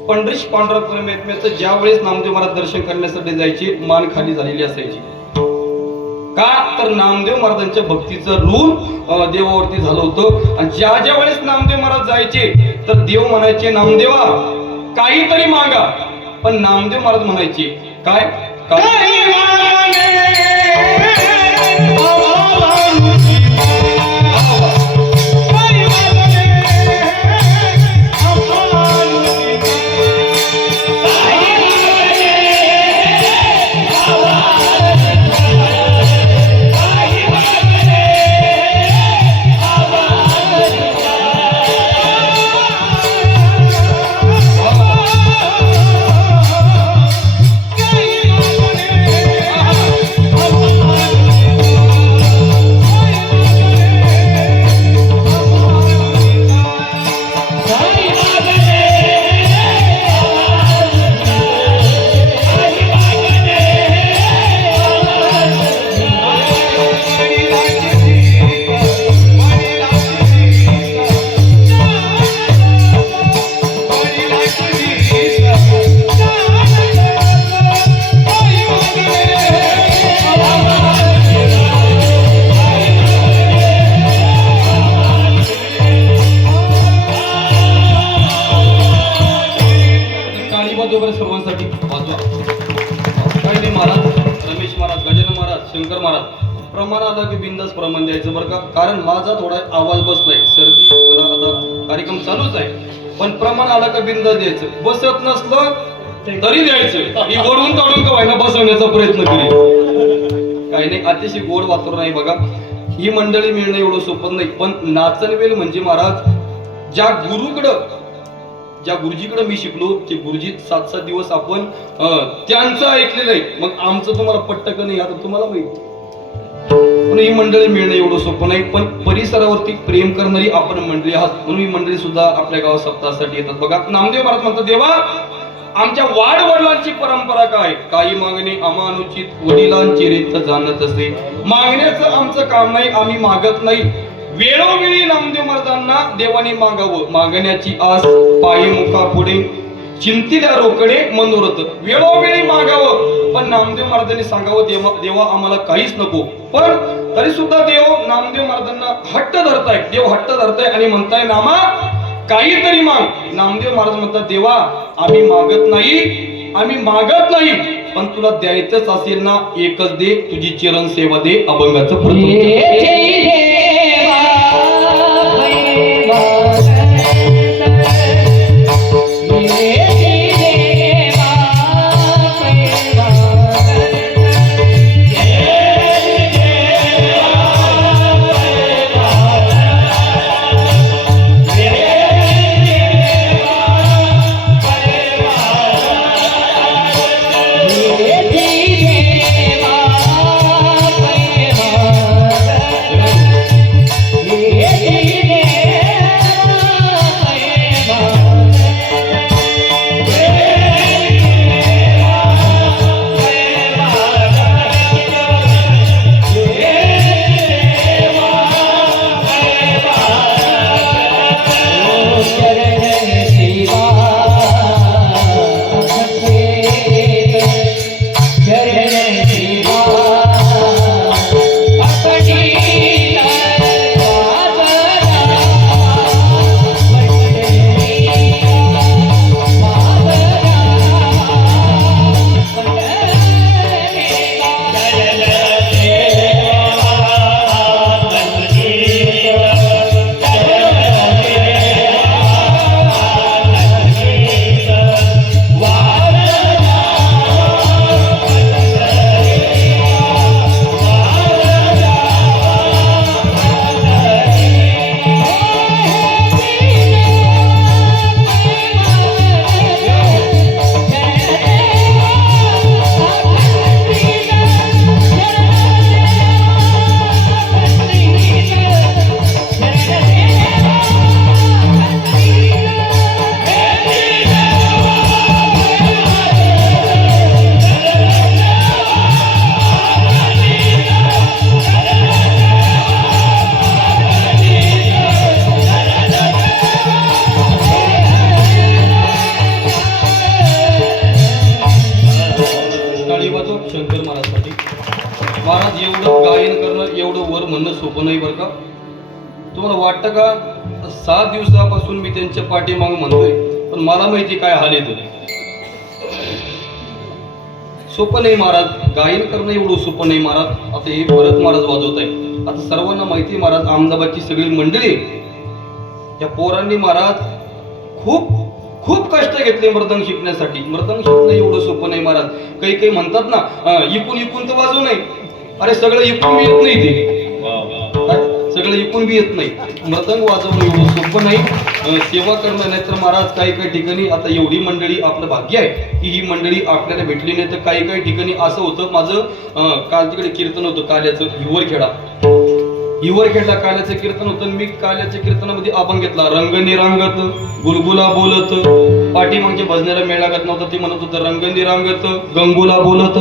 पंढरीश पांडुरंग परमेत्मेचं ज्या वेळेस नामदेव महाराज दर्शन करण्यासाठी जायचे मान खाली झालेली असायची. का तर नामदेव महाराजांच्या भक्तीचं ऋण देवावरती झालं होतं. आणि ज्या ज्या वेळेस नामदेव महाराज जायचे तर देव म्हणायचे, नामदेवा काहीतरी मागा. पण नामदेव महाराज म्हणायचे काय सर्वांसाठी वाचवा. काही नाही महाराज, रमेश महाराज, गजानन महाराज, शंकर महाराज प्रमाण आलं की बिंदास प्रमाण द्यायचं बरं का. कारण माझा थोडा आवाज बसलाय, सर्दी मला आता कार्यक्रम चालूच आहे. पण प्रमाण आलं का बिंदास द्यायचं, बसत नसलं तरी द्यायचं. ही ओढून काढून का व्हायना बसवण्याचा प्रयत्न करेल. काही नाही, अतिशय गोड वातावरण आहे बघा. ही मंडळी मिळणं एवढं सोपं नाही. पण नाचनवेल म्हणजे महाराज ज्या गुरुजीकडे मी शिकलो ते गुरुजी 7-7 दिवस आपण त्यांचं ऐकलेलं आहे. मग आमचं तुम्हाला पट्ट का नाही आता तुम्हाला माहिती. पण ही मंडळी मिळणं एवढं सोपं नाही. पण परिसरावरती प्रेम करणारी आपण मंडळी आहात म्हणून ही मंडळी सुद्धा आपल्या गावात सप्ताहासाठी येतात बघा. नामदेव महाराज म्हणतात, देवा आमच्या वाडवडिलांची परंपरा काय? काही मागणे अमानुचित वडिलांची रीत जाणत असे. मागण्याचं आमचं काम नाही, आम्ही मागत नाही. वेळोवेळी नामदेव महाराजांना देवाने मागावं. मागण्याची आस पायी मुखा पुढे चिंतिल्या रोकडे मनोरथ. वेळोवेळी मागावं, पण नामदेव महाराजांनी सांगावं देवा आम्हाला काहीच नको. पण तरी सुद्धा देव नामदेव महाराजांना हट्ट धरताय. देव हट्ट धरताय आणि म्हणताय नामा काहीतरी माग. नामदेव महाराज म्हणतात देवा आम्ही मागत नाही, पण तुला द्यायचंच असेल ना एकच दे, तुझी चरण सेवा दे, अभंगाचं प्रथम. शंकर महाराजसाठी. महाराज एवढं गायन करणं, एवढं वर म्हणणं सोपं नाही बरं का. तुम्हाला वाटतं का 7 दिवसापासून मी त्यांच्या पाठीमाग म्हणतोय, पण मला माहिती काय हाल येतो. सोपं नाही महाराज, गायन करणं एवढं सोपं नाही महाराज. आता हे भरत महाराज वाजवत आहे. आता सर्वांना माहिती महाराज अहमदाबादची सगळी मंडळी या पोरांनी महाराज खूप खूप कष्ट घेतले मृदंग शिकण्यासाठी. मृदंग शिकणं एवढं सोपं नाही महाराज. काही म्हणतात ना इकून तर वाजवू नाही. अरे सगळं इकून बी येत नाही, ते सगळं इकून बी येत नाही. मृदंग वाजवणं एवढं सोपं नाही. सेवा करणं नाही तर महाराज काही ठिकाणी आता एवढी मंडळी आपलं भाग्य आहे की ही मंडळी आपल्याला भेटली नाही. तर काही ठिकाणी असं होतं. माझं काल तिकडे कीर्तन होतं काल्याचं हिवरखेडला काल्याचं कीर्तन होतं. मी काल्याच्या कीर्तनामध्ये अभंग घेतला. रंग निरांगत गुलगुला बोलत, पाठीमागच्या भजनाला मेळ लागत नव्हता. ते म्हणत होतं रंग निरांगत गंगुला बोलत.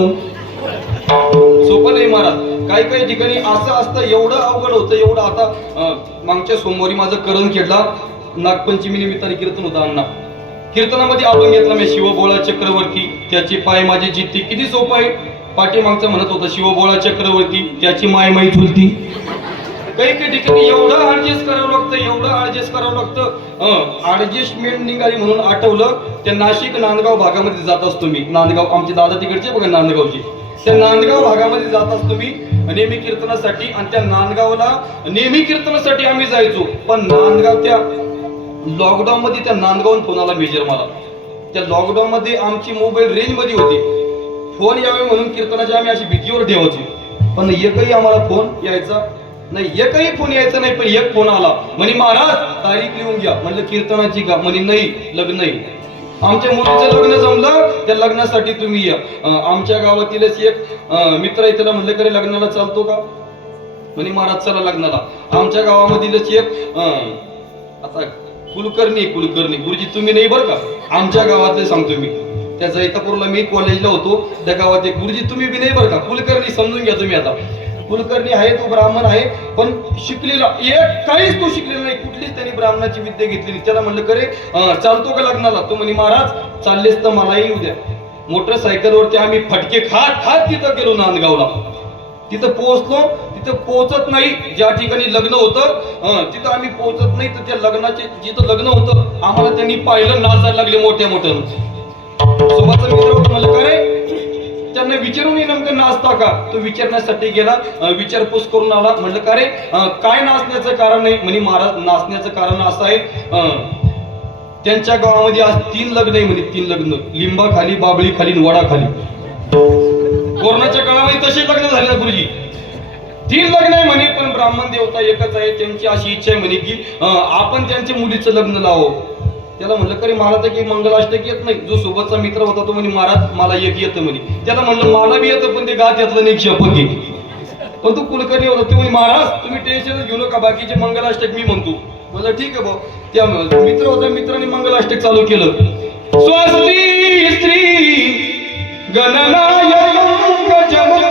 सोपं नाही महाराज. काही ठिकाणी असं असतं, एवढं अवघड होतं एवढं. आता मागच्या सोमवारी माझं करण खेळला, नागपंचमी निमित्ताने कीर्तन होतं. अण्णा कीर्तनामध्ये अभंग घेतला मी. शिवबोळा चक्रवर्ती त्याची पाय माझी जित्ती. किती सोपं आहे. पाठीमागचं म्हणत होतं शिवबोळा चक्रवर्ती त्याची माय माई चुलती. काही ठिकाणी एवढं ऍडजस्ट करावं लागतं. ऍडजस्टमेंट निघाली म्हणून आठवलं, त्या नाशिक नांदगाव भागामध्ये जात असतो मी. नांदगाव आमचे दादा तिकडचे बघा नांदगावचे. त्या नांदगाव भागामध्ये जात असतो मी नेहमी कीर्तनासाठी. आणि त्या नांदगावला नेहमी कीर्तनासाठी आम्ही जायचो. पण नांदगाव त्या लॉकडाऊन मध्ये त्या नांदगावून फोन आला मेजर मला. त्या लॉकडाऊन मध्ये आमची मोबाईल रेंज मध्ये होती. फोन यावे म्हणून कीर्तनाची आम्ही अशी भीतीवर ठेवायचो. पण एकही आम्हाला फोन यायचा नाही. एकही फोन यायचा नाही. पण एक फोन आला. म्हणे महाराज तारीख लिहून घ्या. म्हणलं कीर्तनाची का? म्हणे नाही लग्न आहे. आमच्या मुलीचं लग्न जमलं, त्या लग्नासाठी तुम्ही या. आमच्या गावातीलच एक मित्र आहे, त्याला म्हणलं करे लग्नाला चालतो का? म्हणे महाराज चला लग्नाला. आमच्या गावामधीलच एक आता कुलकर्णी गुरुजी तुम्ही नाही बरं का, आमच्या गावातले सांगतो मी. त्या जैतापूरला मी कॉलेजला होतो, त्या गावात एक गुरुजी, तुम्ही बी नाही बरं का, कुलकर्णी समजून घ्या तुम्ही आता. कुलकर्णी आहे, तो ब्राह्मण आहे, पण शिकलेला एक काहीच तो शिकलेला नाही, कुठलीच त्यांनी ब्राह्मणाची विद्या घेतलेली. त्याला म्हणलं करे चालतो का लग्नाला? तो म्हणे महाराज चाललेस तर मलाही येऊ द्या. मोटरसायकलवरती आम्ही फटके खात खात तिथं गेलो नांदगावला. तिथं पोहोचलो, तिथं पोहोचत नाही ज्या ठिकाणी लग्न होतं तिथं आम्ही पोहोचत नाही, तर त्या लग्नाचे जिथं लग्न होतं आम्हाला त्यांनी पाहिलं, नाचायला लागले मोठ्या मोठ्यानं. सोबतचा मित्र होता, म्हणलं करे त्यांना विचारून नेमकं नाचता का? तो विचारण्यासाठी गेला, विचारपूस करून आला. म्हणलं का रे काय नाचण्याचं कारण आहे? म्हणे महाराज नाचण्याचं कारण असं आहे, त्यांच्या गावामध्ये आज 3 लग्न आहे म्हणे. 3 लग्न, लिंबा खाली, बाबळी खाली, वडा खाली. कोरोनाच्या काळामध्ये तसे लग्न झाले ना गुरुजी. 3 लग्न आहे म्हणे, पण ब्राह्मण देवता एकच आहे. त्यांची अशी इच्छा आहे म्हणे की आपण त्यांच्या मुलीचं लग्न लावो. त्याला म्हणलं करे मला तर काही मंगलाष्टक येत नाही. जो सोबतचा मित्र होता तो म्हणे महाराज मला एक येतं म्हणे. त्याला म्हणलं मला बी येतं, पण ते गात यातलं नाही शपथ घे. पण तो कुलकर्णी होता, ते म्हणे महाराज तुम्ही टेन्शन घेऊ नका, बाकीचे मंगलाष्टक मी म्हणतो. म्हणलं ठीक आहे भाऊ. त्या मित्र होता, मित्राने मंगलाष्टक चालू केलं. स्वस्ती स्त्री गणनायक जनक.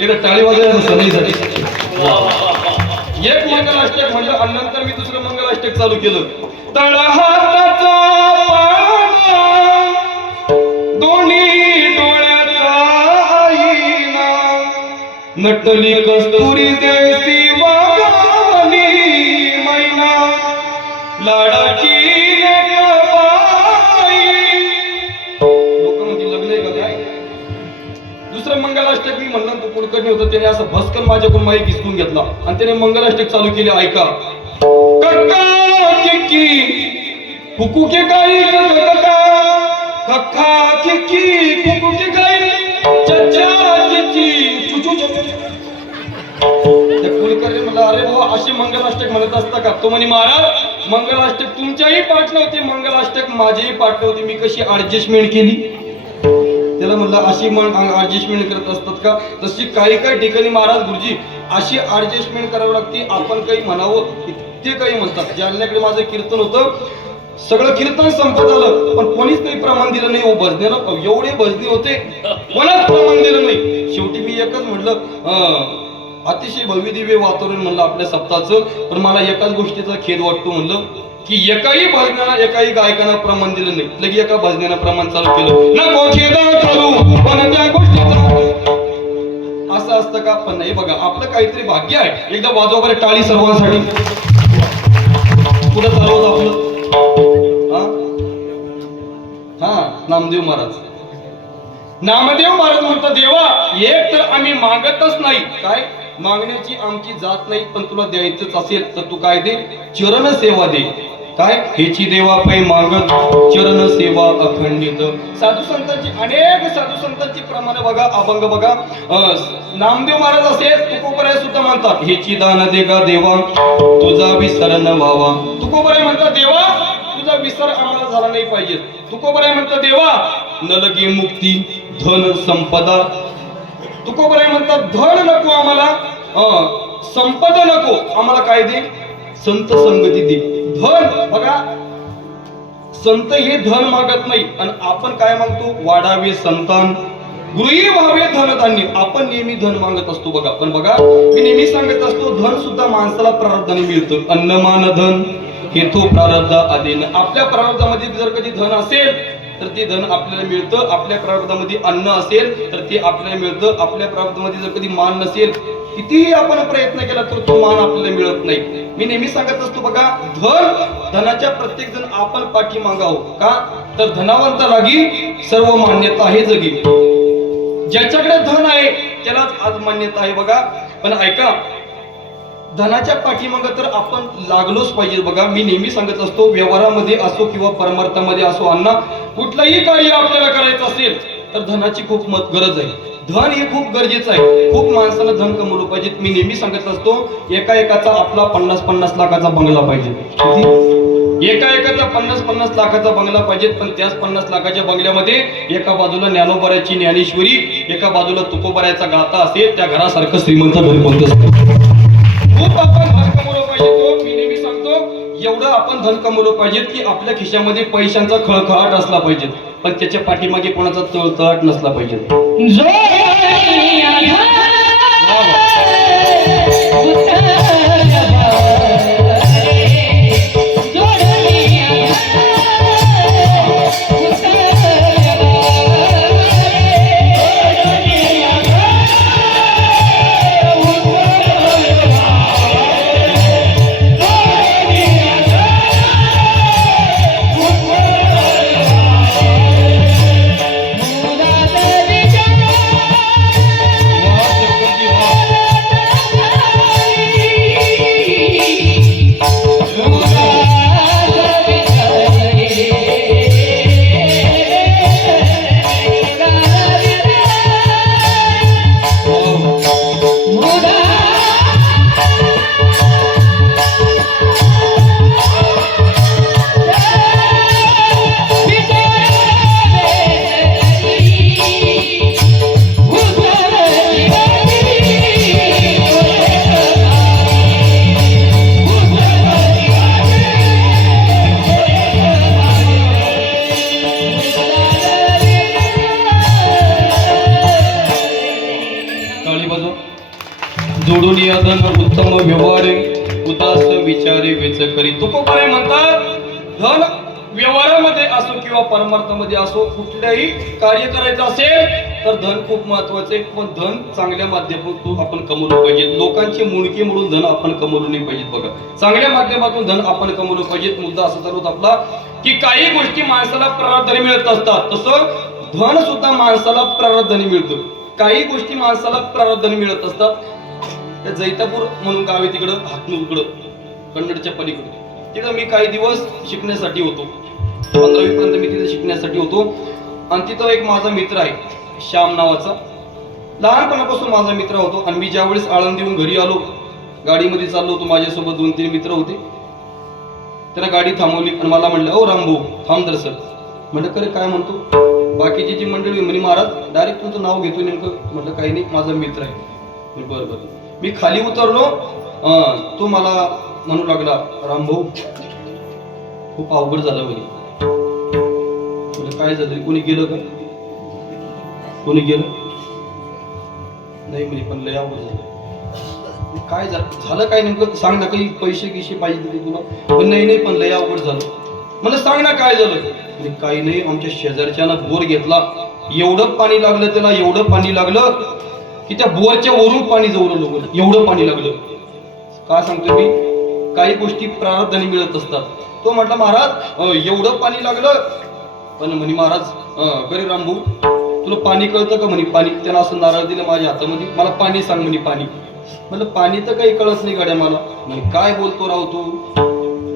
एकदा टाळी वाजवायला सदैसाठी एक मंगलाष्टक म्हणलं आणि नंतर मी दुसरं मंगलाष्टक चालू केलं. तळहाताचा पाळणा, दोन्ही डोळ्याचा आईना, नटली कस्तुरी देसी वाली मैना, लाडाची लोक म्हणजे लग्न आहे का काय? दुसरं मंगलाष्टक मी म्हणलं, तो कुलकर्णी होता, त्याने असं भस्कन माझ्याकडून माईक हिसकून घेतला आणि त्याने मंगलाष्टक चालू केले. ऐका कक्का किक्की कुकुके गाई, कक्का किक्की कुकुके गाई, चच्चा चिची चुचू चुचू. त्या कुलकर्णी म्हणला अरे भाऊ असे मंगलाष्टक म्हणत असता का? तो म्हणे महाराज मंगलाष्टक तुमच्याही पाठ नव्हते, मंगलाष्टक माझेही पाठ नव्हते, मी कशी ऍडजस्टमेंट केली. त्याला म्हणलं अशी ऍडजस्टमेंट करत असतात का? तशी काही काही ठिकाणी महाराज गुरुजी अशी ऍडजस्टमेंट करावी लागते. आपण काही म्हणावं ते काही म्हणतात. जालन्याकडे माझं कीर्तन होतं, सगळं कीर्तन संपत आलं, पण कोणीच काही प्रमाण दिलं नाही. भजनेला एवढे भजने होते, कोणाच प्रमाण दिलं नाही. शेवटी मी एकच म्हटलं अतिशय भव्य दिव्य वातावरण म्हणलं आपल्या सप्ताहाचं, पण मला एकाच गोष्टीचा खेद वाटतो म्हणलं की एकाही भजनाला एकाही गायकांना प्रमाण दिलं नाही. लगे एका भजनाला प्रमाण चालू केलं. नको खेद करू पण त्या गोष्टीचा असं असतं का? पण नाही बघा, आपलं काहीतरी भाग्य आहे. एकदा वाजवा बरं टाळी सर्वांसाठी. पुढे चालवत आपलं नामदेव महाराज. नामदेव महाराज म्हणतात देवा एक तर आम्ही मागतच नाही, काय मागण्याची आमची जात नाही, पण तुला द्यायचंच असेल तर तू काय दे? चरण सेवा दे. काय हेची देवा पै मागत चरण सेवा अखंडित. साधू संतांची अनेक साधू संतांची प्रमाणे बघा, अभंग बघा. नामदेव महाराज असे तुकोबराय सुद्धा म्हणतात हेची दान दे गा देवा तुझा विसर न व्हावा. तुकोबराय म्हणतात देवा तुझा विसर आम्हाला झाला नाही पाहिजे. तुकोबराय म्हणतात देवा न लगे मुक्ती धन संपदा. तुकोबराय म्हणतात धन नको आम्हाला, संपदा नको आम्हाला, काय दे? संत संगती दे. धन बघा, संत हे धन मागत नाही आणि आपण काय मागतो? वाढावे संतान, गृही व्हावे धनधान्य. आपण नेहमी धन मागत असतो बघा. पण बघा मी नेहमी सांगत असतो धन सुद्धा माणसाला प्रारब्धाने मिळतं. अन्नमान धन हे तो प्रारब्ध आधीन. आपल्या प्रारब्धामध्ये जर कधी धन असेल तर ते धन आपल्याला मिळतं. आपल्या प्रारब्धामध्ये अन्न असेल तर ते आपल्याला मिळतं. आपल्या प्रारब्धामध्ये जर कधी मान नसेल, कितीही आपण प्रयत्न केला तर तो मान आपल्याला मिळत नाही. मी नेहमी सांगत असतो बघा, धनाच्या प्रत्येक जण आपण पाठी मागावं का? तर धनावंता लागी सर्व मान्यता आहे जगी. ज्याच्याकडे धन आहे त्यालाच आज मान्यता आहे बघा. पण ऐका, धनाच्या पाठीमागं तर आपण लागलोच पाहिजे बघा. मी नेहमी सांगत असतो व्यवहारामध्ये असो किंवा परमार्थामध्ये असो, अण्णा कुठलंही कार्य आपल्याला करायचं असेल तर धनाची खूप गरज आहे. धन हे खूप गरजेचं आहे. खूप माणसाला धन कमवलं पाहिजे. मी नेहमी सांगत असतो एकाचा आपला 50-50 लाखाचा बंगला पाहिजे. एकाचा 50-50 लाखाचा बंगला पाहिजे. पण त्याच 50 लाखाच्या बंगल्यामध्ये एका बाजूला ज्ञानोबाराची ज्ञानेश्वरी, एका बाजूला तुकोबारायचा गाथा असेल, त्या घरासारखं श्रीमंत घर कोणतं खूप आपण धन कमवलं पाहिजे. तो मी नेहमी सांगतो एवढं आपण धन कमवलं पाहिजे की आपल्या खिशामध्ये पैशांचा खळखळाट असला पाहिजे, पण त्याच्या पाठीमागे कोणाचा तळतळाट नसला पाहिजे. वा वा. जोडून या धन उत्तम व्यवहारे उदास विचारे वेच करी. तुकोबारे म्हणतात धन व्यवहारामध्ये असो किंवा परमार्थामध्ये असो कुठल्याही कार्य करायचं असेल तर धन खूप महत्वाचं आहे, पण धन चांगल्या माध्यमातून आपण कमवलं पाहिजे. लोकांची मुंडकी म्हणून धन आपण कमवलं नाही पाहिजे. बघा, चांगल्या माध्यमातून धन आपण कमवलं पाहिजे. मुद्दा असा चालू होता आपला की काही गोष्टी माणसाला प्रारब्धाने मिळत असतात, तसं धन सुद्धा माणसाला प्रारब्धाने मिळतं. काही गोष्टी माणसाला प्रारब्धाने मिळत असतात. त्या जैतापूर म्हणून गाव आहे तिकडं, हातनूरकडं, कन्नडच्या पलीकडे. तिथं मी काही दिवस शिकण्यासाठी होतो. 15वी पर्यंत मी तिथे शिकण्यासाठी होतो. आणि तिथं एक माझा मित्र आहे श्याम नावाचा, लहानपणापासून माझा मित्र होतो. आणि मी ज्यावेळेस आळंदीहून घरी आलो, गाडीमध्ये चाललो होतो, माझ्यासोबत 2-3 मित्र होते. त्याला गाडी थांबवली आणि मला म्हणलं, ओ रामभाऊ थांब दर सर. म्हटलं करे काय म्हणतो? बाकीची जी मंडळी म्हणे महाराज डायरेक्ट तुमचं नाव घेतो नेमकं. म्हटलं काही नाही, माझा मित्र आहे. बरं बरं. मी खाली उतरलो, तो मला म्हणू लागला, रामभाऊ खूप अवघड झालं म्हणे. काय झालं? कोणी गेलं का? कोणी गेलं नाही म्हणे, पण लय अवघड झालं. काय झालं काय नेमकं सांग ना, काही पैसे गिशे पाहिजे तुला? पण नाही पण लय अवघड झालं. मला सांग ना काय झालं? काही नाही, आमच्या शेजारच्यानं बोर घेतला, एवढं पाणी लागलं त्याला, एवढं पाणी लागलं की त्या बोरच्या वरून पाणी जवळ एवढं पाणी लागलं. काय सांगतो मी, काही गोष्टी प्रारब्धाने मिळत असतात. तो म्हटला महाराज एवढं पाणी लागलं, पण म्हणे महाराज गरीब रामभाऊ तुला पाणी कळतं का म्हणे? पाणी. त्याला असं नारळ दिलं माझ्या हातामध्ये, मला पाणी सांग म्हणे. पाणी. म्हणलं पाणी तर काही कळत नाही गाड्या मला. म्हणे काय बोलतो राव तू,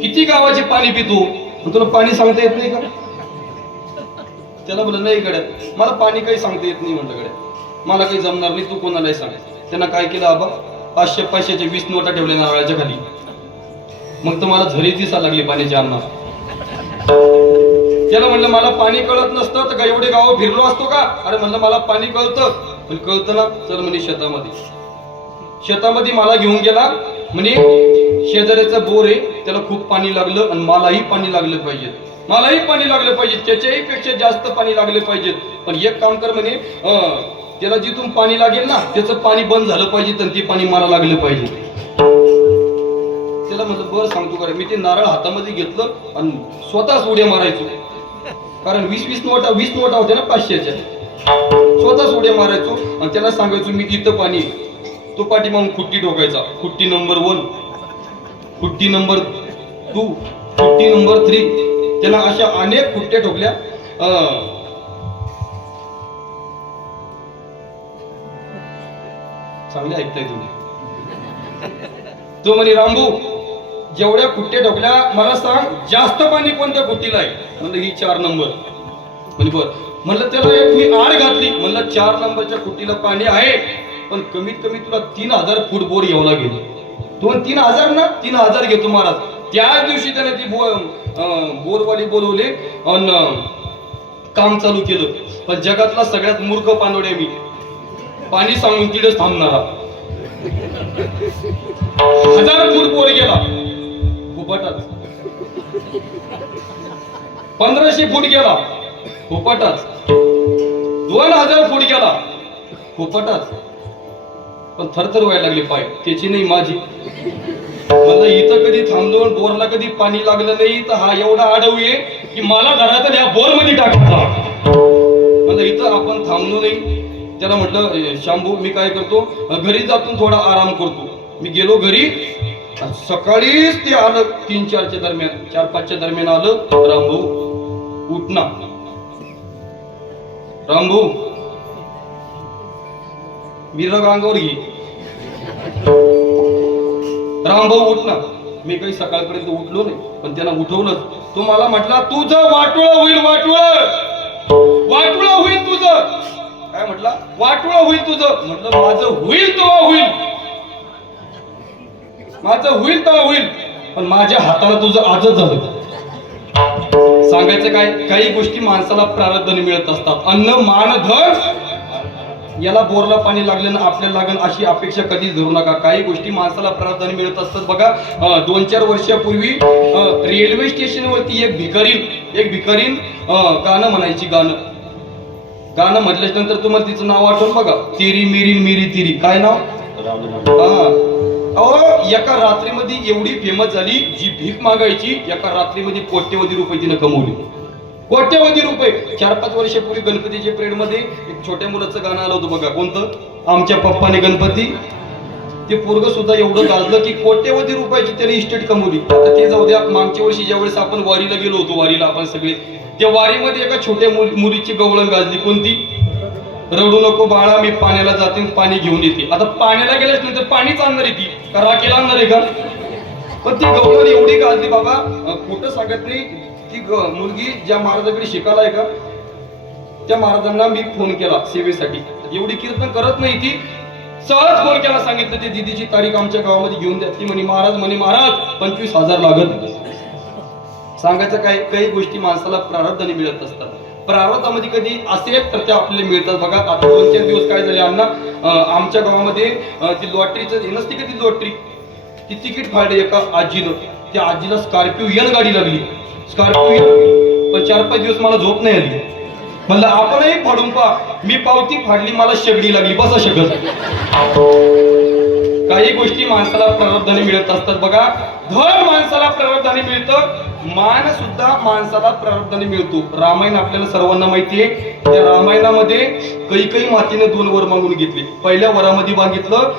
किती गावाचे पाणी पितो, तुला पाणी सांगता येत नाही का? त्याला म्हणलं नाही गड्या, मला पाणी काही सांगता येत नाही. म्हटलं गड्या मला काही जमणार नाही, तू कोणालाही सांग. त्यांना काय केलं आबा, 500-500च्या 20 नोटा ठेवल्या नारळाच्या खाली. मग तर मला झरी दिसायला लागली पाण्याच्या अन्नात. त्याला म्हणलं मला पाणी कळत नसतं तर एवढे गाव फिरलो असतो का? अरे म्हणलं मला पाणी कळतं. पण कळतं ना, चल म्हणे शेतामध्ये. शेतामध्ये मला घेऊन गेला. म्हणे शेजाऱ्याचा बोर आहे, त्याला खूप पाणी लागलं आणि मलाही पाणी लागलं पाहिजे, मलाही पाणी लागलं पाहिजे, त्याच्याही पेक्षा जास्त पाणी लागले पाहिजे. पण एक काम कर म्हणे, त्याला जिथून पाणी लागेल ना त्याचं पाणी बंद झालं पाहिजे तर ते पाणी मला लागलं पाहिजे. त्याला म्हटलं बरं सांगतो का. मी ते नारळ हातामध्ये घेतलं आणि स्वतःच उड्या मारायचो. कारण 20 नोटा होत्या ना 500च्या. स्वतःच उड्या मारायचो आणि त्याला सांगायचो मी इथं पाणी. तो पाठी मग खुट्टी ठोकायचा. खुट्टी नंबर 1, खुट्टी नंबर 2, खुट्टी नंबर 3. त्याला अशा अनेक खुट्ट्या ठोकल्या. चांगले ऐकताय तुम्ही. तो म्हणे रामभाऊ जेवढ्या खुट्ट्या ठोकल्या मला सांग जास्त पाणी कोणत्या खुट्टीला आहे? म्हणलं ही 4 नंबर. म्हणजे बर. म्हणलं त्याला एक मी आड घातली. म्हणलं 4 नंबरच्या खुट्टीला पाणी आहे, पण कमीत कमी तुला 3000 फूट बोर घ्यावं लागेल. तो 3000 ना, 3000 घेतो महाराज. त्याच दिवशी त्याने ती बोरवाली बोलवले आणि काम चालू केलं. पण जगातला सगळ्यात मूर्ख पानोड्या मी, पाणी सांगून तिथेच थांबणारा. 1000 फूट बोर गेला फुफाटात. 1500 फूट गेला फुपाटाच, 2000 फूट गेला फुपाटाच. पण थरथर व्हायला लागली पाय, त्याची नाही माझी. म्हणलं इथं कधी थांबलो, बोरला कधी पाणी लागलं नाही, तर हा एवढा आडव आहे की मला घरात या बोर मध्ये टाकायचा. म्हणलं इथं आपण थांबलो नाही. त्याला म्हटलं शांभू मी काय करतो, घरी जातून थोडा आराम करतो. मी गेलो घरी, सकाळीच ते आलं 3-4च्या दरम्यान, 4-5च्या दरम्यान आलं. रामभाऊ उठ ना, रामभाऊ विरग अंगावर घे, रामभाऊ उठ ना. मी काही सकाळपर्यंत उठलो नाही, पण त्यांना उठवलं. तो मला म्हटला तुझं वाटोळ होईल, वाटोळ होईल तुझं. काय म्हटला? वाटोळ होईल तुझं. म्हटलं माझं होईल तेव्हा होईल, माझं होईल तेव्हा होईल, पण माझ्या हाताला तुझं आजच झालं. सांगायचं काय, काही गोष्टी माणसाला प्रारब्धाने मिळत असतात. अन्न मान धन, याला बोरला पाणी लागलं ना आपल्याला लागेल अशी अपेक्षा कधीच धरू नका. काही गोष्टी माणसाला प्रारब्धाने मिळत असतात. बघा 2-4 वर्षापूर्वी रेल्वे स्टेशनवरती एक भिकारीन गाणं म्हणायची. गाणं म्हटल्यानंतर तुम्हाला तिचं नाव आठवण बघा, तेरी मेरी मेरी तेरी. काय नाव? एका रात्रीमध्ये एवढी फेमस झाली, जी भीक मागायची एका रात्रीमध्ये कोट्यवधी रुपये तिने कमवली. कोट्यवधी रुपये. 4-5 वर्षापूर्वी गणपतीच्या पिरियड मध्ये एक छोट्या मुलाचं गाणं आलं होतं बघा, कोणतं? आमच्या पप्पाने गणपती. ते पोरग सुद्धा एवढं गाजलं की कोट्यवधी रुपयाची त्याने इस्टेट कमवली. आता ते जाऊ द्या. मागच्या वर्षी ज्यावेळेस आपण वारीला गेलो होतो, वारीला आपण सगळे, त्या वारीमध्ये एका छोट्या मुलीची गवळण गाजली. कोणती? रडू नको बाळा, मी पाण्याला जाते, पाणी घेऊन येते. आता पाण्याला गेल्याच नंतर पाणीच आणणार आहे ती का राखेला आणणार आहे का? पण ती गवळण एवढी गाजली बाबा, खोटं सांगत नाही. ती मुलगी ज्या महाराजाकडे शिकायला आहे का, त्या महाराजांना मी फोन केला सेवेसाठी. एवढी कीर्तन करत नाही ती, सहज फोन केला, सांगितलं ते दीदीची तारीख आमच्या गावामध्ये घेऊन द्या. ती म्हणे महाराज 25,000 लागत. सांगायचं काय, काही गोष्टी माणसाला प्रारब्धाने मिळत असतात. प्रारब्धामध्ये कधी असेल तर ते आपल्याला मिळतात. बघा आता 2-4 दिवस काय झाले अण्णा, आमच्या गावामध्ये ती लॉटरीचं नसते का, ती लॉटरी, ती तिकीट फाडली एका आजीनं. त्या आजीला स्कॉर्पिओ गाडी लागली, स्कॉर्पिओ. पण 4-5 दिवस मला झोप नाही आली. म्हणलं आपणही फाडून पहा. मी पावती फाडली, मला शेगडी लागली, बसा शकत. काही गोष्टी माणसाला प्रारब्धाने मिळत असतात. बघा धन माणसाला प्रारब्धाने मिळतं, मान सुद्धा माणसाला प्रारब्धाने मिळतो. रामायण आपल्याला सर्वांना माहिती आहे. त्या रामायणामध्ये कैकेयी मातेने 2 वर मागून घेतले. पहिल्या वरामध्ये मागितलं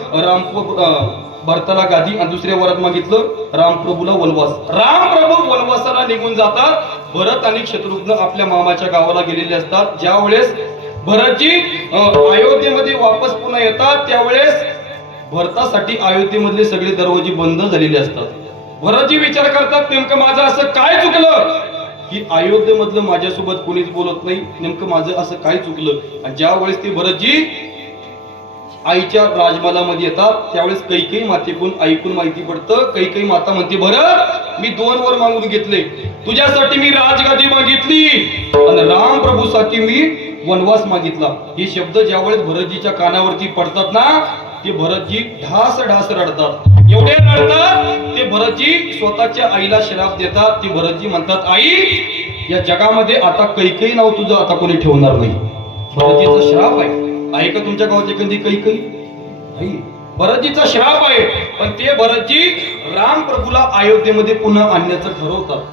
भरताला गादी, आणि दुसऱ्या वरात मागितलं रामप्रभूला वनवास. रामप्रभू वनवासाला निघून जातात. भरत आणि शत्रुघ्न आपल्या मामाच्या गावाला गेलेले असतात. ज्या वेळेस भरतजी अयोध्येमध्ये वापस पुन्हा येतात, त्यावेळेस भरतासाठी अयोध्येमधले सगळे दरवाजे बंद झालेले असतात. भरतजी विचार करतात, नेमकं माझं असं काय चुकलं की अयोध्येमधलं माझ्यासोबत कोणीच बोलत नाही, नेमकं माझं असं काय चुकलं. आणि ज्या वेळेस ते भरतजी आईच्या राजमहालामध्ये येतात, त्यावेळेस कैकेयी मातेकडून ऐकून माहिती पडतं. कैकेयी माता म्हणते, भरत मी 2 वर मागून घेतले, तुझ्यासाठी मी राजगादी मागितली आणि रामप्रभूसाठी मी वनवास मागितला. हे शब्द ज्यावेळेस भरतजीच्या कानावरती पडतात ना, ते भरतजी ढास रडतात. एवढे रडतात ते भरतजी स्वतःच्या आईला श्राप देतात. ते भरतजी म्हणतात, आई या जगामध्ये आता कैकेयी नाव तुझं आता कोणी ठेवणार नाही. भरतजीचा श्राप आहे. आहे का तुमच्या गावाच्या कधी कैकेयी? नाही. भरतजीचा श्राप आहे. पण ते भरतजी रामप्रभूला अयोध्येमध्ये पुन्हा आणण्याचं ठरवतात.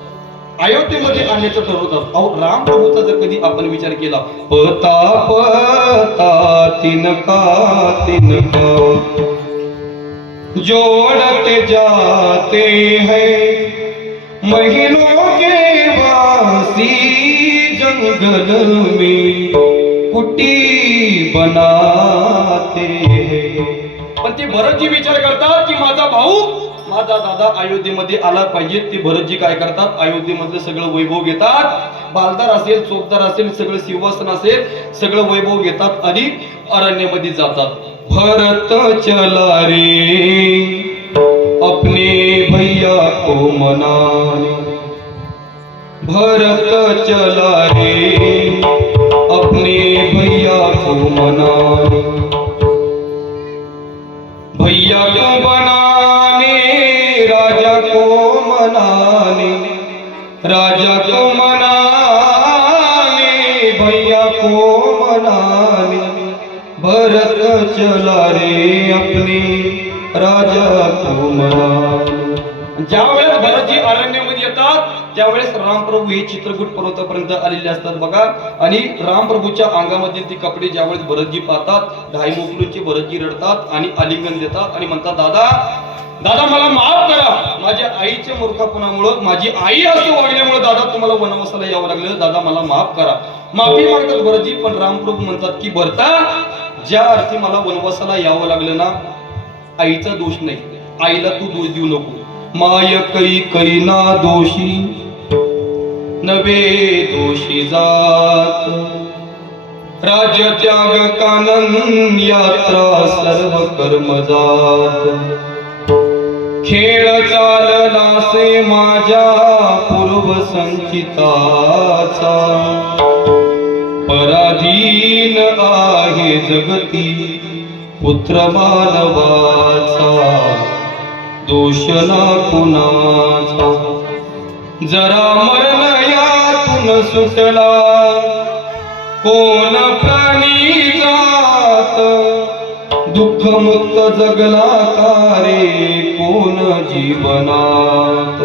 अयोध्येमध्ये आणण्याचं ठरवतात. अहो रामप्रभूचा जर कधी आपण विचार केला, पता पता तिनका जोड़ते जाते हैं महीनों के वासी जंगल में कुटी बनाते हैं. पण ते भरतजी विचार करतात की माझा भाऊ, माझा दादा अयोध्येमध्ये आला पाहिजे. ते भरतजी काय करतात, अयोध्येमधलं सगळं वैभव घेतात. बालदार असेल, चोपदार असेल, सगळं सिंहासन असेल, सगळं वैभव घेतात आणि अरण्यामध्ये जातात. भरत चला रे अपने भैया को मनाने, भरत चला रे अपने भैया को मनाने, भैया को बनाने राजा को मनाने, मैया को मनाने भरत चला रे अपने राजा को मनाने. ज्यावेळेस भरतजी अरण्यामध्ये येतात त्यावेळेस रामप्रभू हे चित्रकूट पर्वतापर्यंत आलेले असतात बघा. आणि रामप्रभूच्या अंगामध्ये ती कपडे ज्यावेळेस भरतजी पाहतात ढाई मोकळूंचे भरतजी रडतात आणि आलिंगन देतात आणि म्हणतात दादा दादा मला माफ करा, माझ्या आईच्या मूर्खपणामुळं माझी आई असं वागल्यामुळे दादा तुम्हाला वनवासाला यावं लागलं, दादा मला माफ करा. माफी मागतात भरतजी. पण रामप्रभू म्हणतात की भरता ज्या अर्थी मला वनवासाला यावं लागलं ना आईचा दोष नाही, आईला तू दोष देऊ नको. माय कै ना दोषी नवे दोषी जात राज्य त्याग कानन यात्रा सर्व कर्म जात. खेळ चाललासे माझ्या पूर्व संचिताचा पराधीन आहे जगती पुत्र मानवाचा दोष ना कुणाचा. जरा मरण यातून सुटला कोण प्राणी जात दुःख मुक्त जगला कारे कोण जीवनात.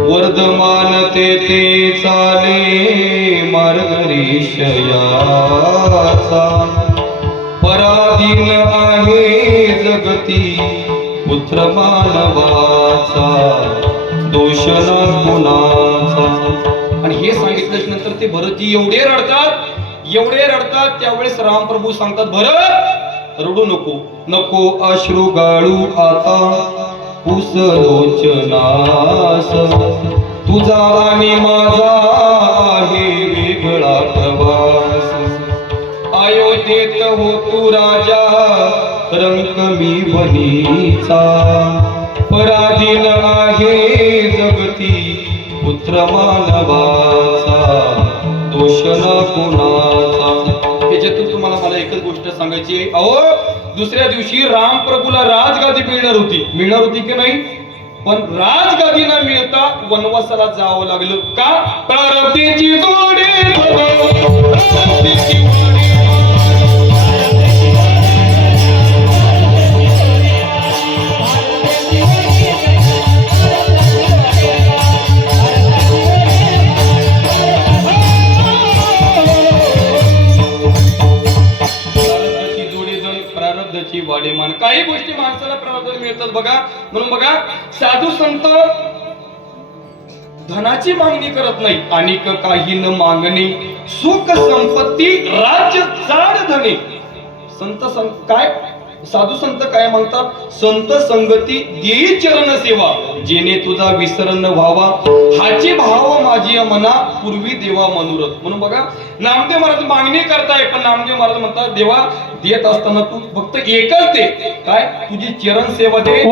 वर्धमान ते चाले मार्गरीशयाचा पराधीन आहे जगती पुत्र मानवाचा दोष ना कुणाचा. आणि हे सांगितल्याच्या नंतर ते भरतजी एवढे रडतात त्यावेळेस रामप्रभू सांगतात भरत रडू नको, नको अश्रू गाळू आता पुसलोचनास. तुझा आणि माझा आहे वेगळा प्रवास. अयोध्येत हो तू राजा रंग मी बनीचा पराधीन आहे जगती पुत्र मानवाचा दोष ना कोणाचा. त्याच्यातून तुम्हाला मला एकच गोष्ट सांगायची आहे. अहो दुसऱ्या दिवशी रामप्रभूला राजगादी मिळणार होती की नाही, पण राजगादी न मिळता वनवासाला जावं लागलं का. प्रारब्धीची जोडी वाडेमान. काही गोष्टी माणसाला प्रारब्धाने मिळतात बघा. म्हणून बघा साधू संत धनाची मागणी करत नाही आणि काही न मागणे सुख संपत्ती राज्य जाड धने. काय साधू संत काय म्हणतात, संत संगती देई चरण सेवा जेणे तुझा विसरण व्हावा हाची भाव माझी मना पूर्वी देवा मनोरथ. म्हणून बघा नामदेव महाराज मागणी करताय पण नामदेव महाराज म्हणतात देवा देत असताना तू फक्त एकच दे, काय तुझी चरण सेवा दे.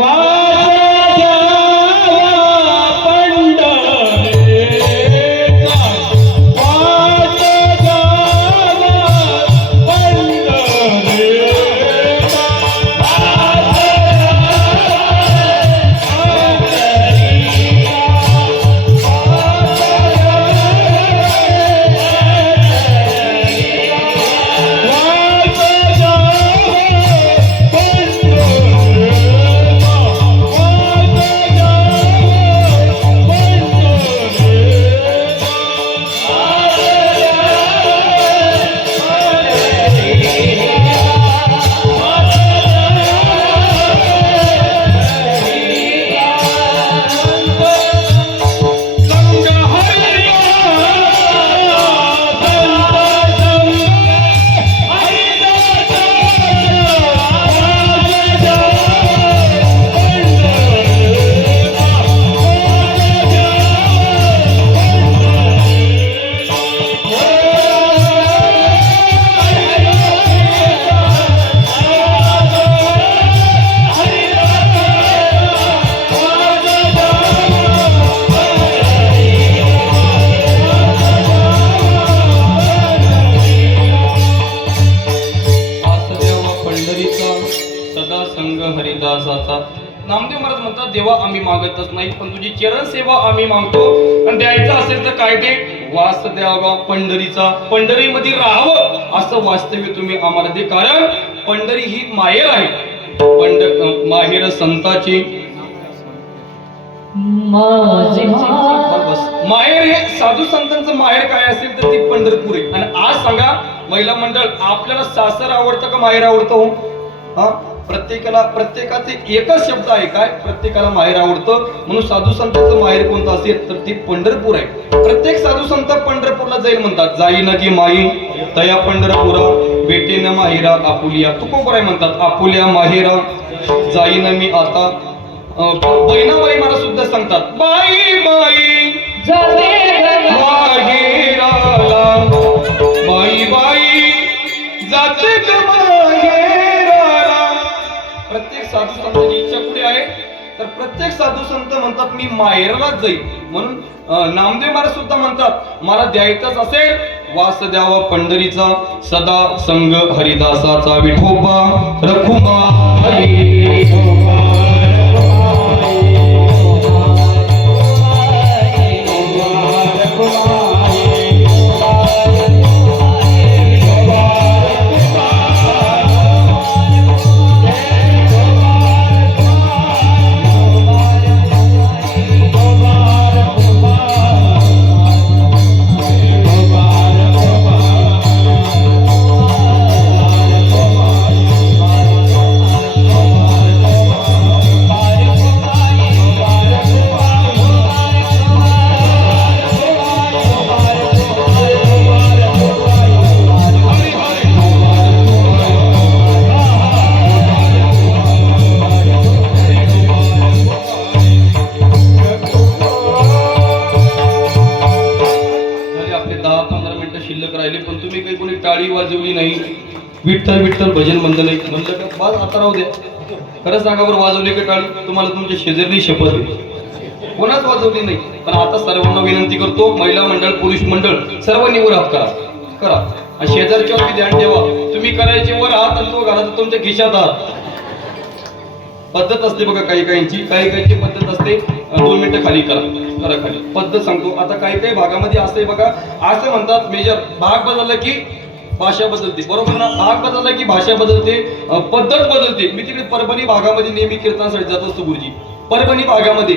नामदेव महाराज म्हणतात देवा आम्ही मागतच नाही पण तुझी चरण सेवा आम्ही मागतो. आणि द्यायचं असेल तर काय दे वास द्यावा पंढरीचा, पंढरीमध्ये राहावं असं वास्तव्य तुम्ही आम्हाला दे, कारण पंढरी ही माहेर आहे. माहेर संताची बस. माहेर हे साधू संतांचं माहेर काय असेल तर ती पंढरपूर आहे. आणि आज सांगा महिला मंडळ, आपल्याला सासर आवडतं का माहेर आवडतं हो? हा, प्रत्येकाचे एकच शब्द आहे काय, प्रत्येकाला माहेर आवडतं. म्हणून साधू संतांचं माहेर कोणतं असेल तर ती पंढरपूर आहे. प्रत्येक साधू संत पंढरपूरला जाईल म्हणतात. जाईन की माई तया पंढरपुरा भेटेन माहेरा आपुलिया. तुकोबराय म्हणतात आपुल्या माहेरा जाईन मी आता. बहिणाबाई मला सुद्धा सांगतात बाई बाई माहेराला, बाई बाई जाते ग माहेराला. प्रत्येक साधू संतांची इच्छा पुढे आहे, तर प्रत्येक साधू संत म्हणतात मी माहेरालाच जाईल. म्हणून नामदेव महाराज सुद्धा म्हणतात मला द्यायचाच असेल वास द्यावा पंढरीचा, सदा संग हरिदासाचा. विठोबा रखुमाई शिल्लक राहिले, पण तुम्ही काही कोणी टाळी वाजवली नाही, विठ्ठल विठ्ठल भजन म्हणलं नाही म्हणलं का बाज आता राहू द्या. खरं सांगा बरं, वाजवली का टाळी? तुम्हाला तुमच्या शेजारी शपथ आहे कोणाच वाजवली नाही. पण आता सर्वांना विनंती करतो, महिला मंडळ पुरुष मंडळ सर्वांनी वर हात करा. आणि शेजारच्या वरती ध्यान ठेवा. तुम्ही करायचे वर हात आणि तो घालायचा तुमच्या खिशात हात. पद्धत असते बघा काही काहींची पद्धत असते 2 मिनिटं खाली करा खाली. पद्धत सांगतो. आता काही भागामध्ये असते बघा, असं म्हणतात मेजर भाग बदलला की भाषा बदलते, बरोबर ना? भाग बदलला की भाषा बदलते, पद्धत बदलते. मी तिकडे परभणी भागामध्ये नेहमी कीर्तनासाठी जात असतो गुरुजी. परभणी भागामध्ये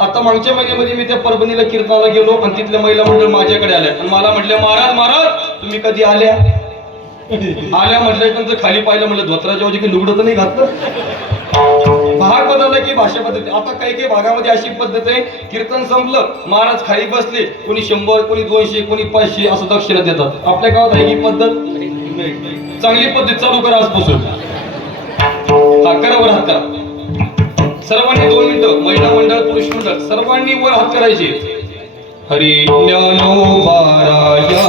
आता मागच्या महिन्यामध्ये मी त्या परभणीला कीर्तनाला गेलो आणि तिथल्या महिला मंडळ माझ्याकडे आल्या आणि मला म्हटलं महाराज तुम्ही कधी आल्या म्हटल्यानंतर खाली पाहिलं, म्हटलं धोत्राच्या ऐवजी की लुगडं तर नाही घातलं. भाग बदलला की भाषा बदलते. आता काही भागामध्ये अशी पद्धत आहे, कीर्तन संपलं महाराज खाली बसले, कोणी 100 कोणी 200 कोणी 500 असं दक्षिणा देतात. आपल्या गावात आहे ही पद्धत? चांगली पद्धत चालू करा आजपासून. हा करा, वर हात करा सर्वांनी. 2 मिनिटं महिला मंडळ पुरुष मंडळ सर्वांनी वर हात करायचे. हरी ज्ञानोबा राया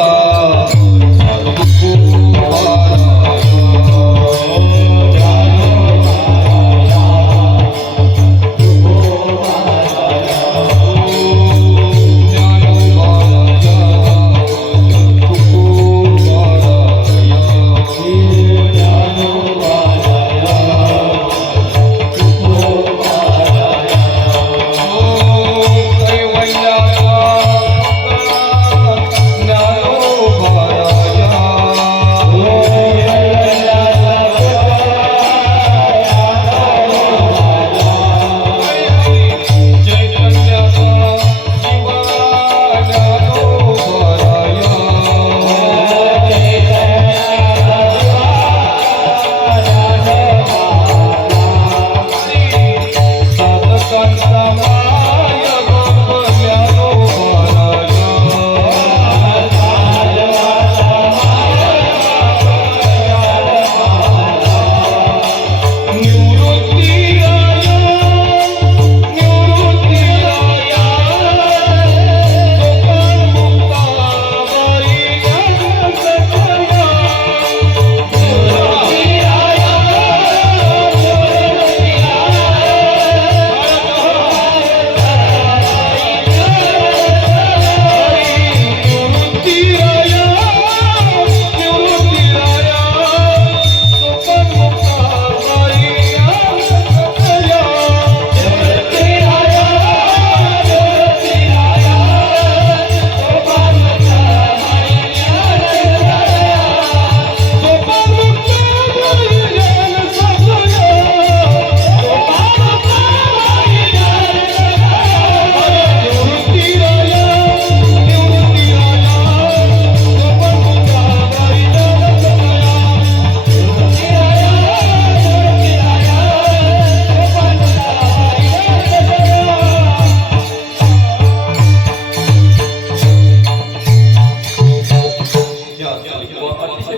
ज्ञानो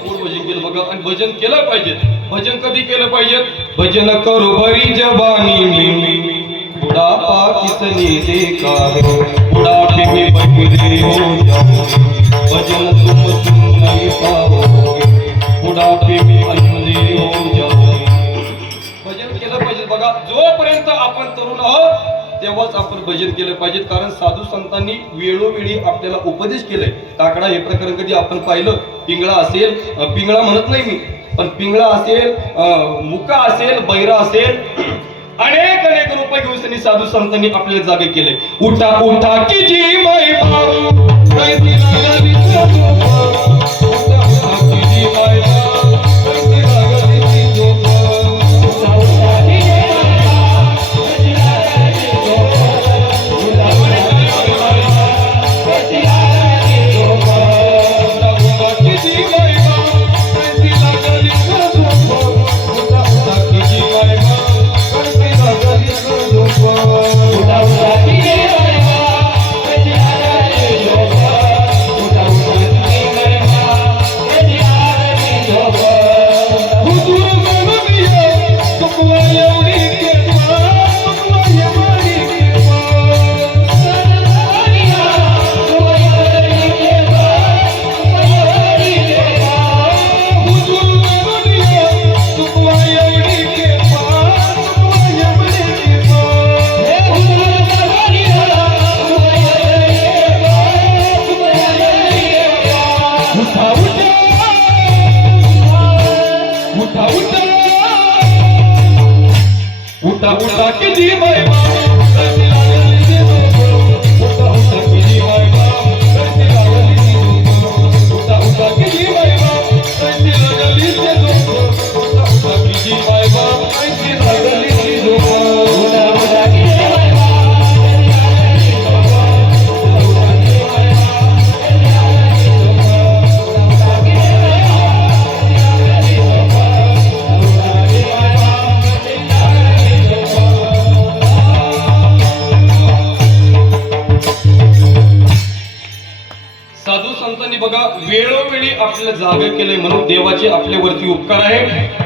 गोड भजन केलं बघा. आणि भजन केलं पाहिजे. भजन कधी केलं पाहिजे? भजन करू बरी जबानी मी बुढ़ापा कितने देखा है, बुढ़ापे में बकरे हो जाओगे, भजन तुम सुन नहीं पाओगे, बुढ़ापे में अंधे हो जाओगे. भजन केलं पाहिजे बघा. जोपर्यंत आपण तरुण आहोत तेव्हाच आपण भजन केलं पाहिजे. कारण साधू संतांनी वेळोवेळी आपल्याला उपदेश केलाय. काकडा हे प्रकरण कधी आपण पाहिलं? पिंगळा असेल, पिंगळा म्हणत नाही मी, पण पिंगळा असेल, मुका असेल, बैरा असेल, अनेक अनेक रूप घेऊन त्यांनी साधू संतांनी आपल्याला जागे केले. उठा उठा की जी माई बाप, कैसी लागली झोप, उठा उठा की जी माई बाप, कैसी लागली झोप, उठा उठा की जी माई बाप, कैसी लागली झोप, उठा उठा की जी माई बाप, कैसी लागली झोप, उठा उठा की जी माई बाप, कैसी लागली झोप, उठा उठा की जी माई बाप, कैसी लागली झोप, उठा उठा की जी माई बाप, कैसी लागली झोप, उठा उठा की जी माई बाप, कैसी लागली झोप. हुजूर गणमिया तुकवा एवढी केव्हा, तुकवा एवढी केव्हा, गणमिया तुकवा एवढी केव्हा, तुकवा एवढी केव्हा, हुजूर गणमिया तुकवा एवढी केव्हा, तुकवा एवढी केव्हा, हुजूर गणमिया तुकवा एवढी केव्हा, तुकवा एवढी केव्हा. उठा उठा उठा उठा उठा की जी माई बाप, कैसी लागली झोप, उठा उठा की जी माई बाप, कैसी लागली झोप, उठा उठा की जी माई बाप, कैसी लागली झोप, उठा उठा की जी माई बाप, कैसी लागली झोप, उठा उठा की जी माई बाप, कैसी लागली झोप, उठा उठा की जी माई बाप, कैसी लागली झोप, उठा उठा की जी माई बाप, कैसी लागली झोप, उठा उठा की जी माई बाप, कैसी लागली झोप. साधू संतांनी बघा वेळोवेळी आपल्याला जागे केले म्हणून देवाचे आपल्यावरती उपकार आहे.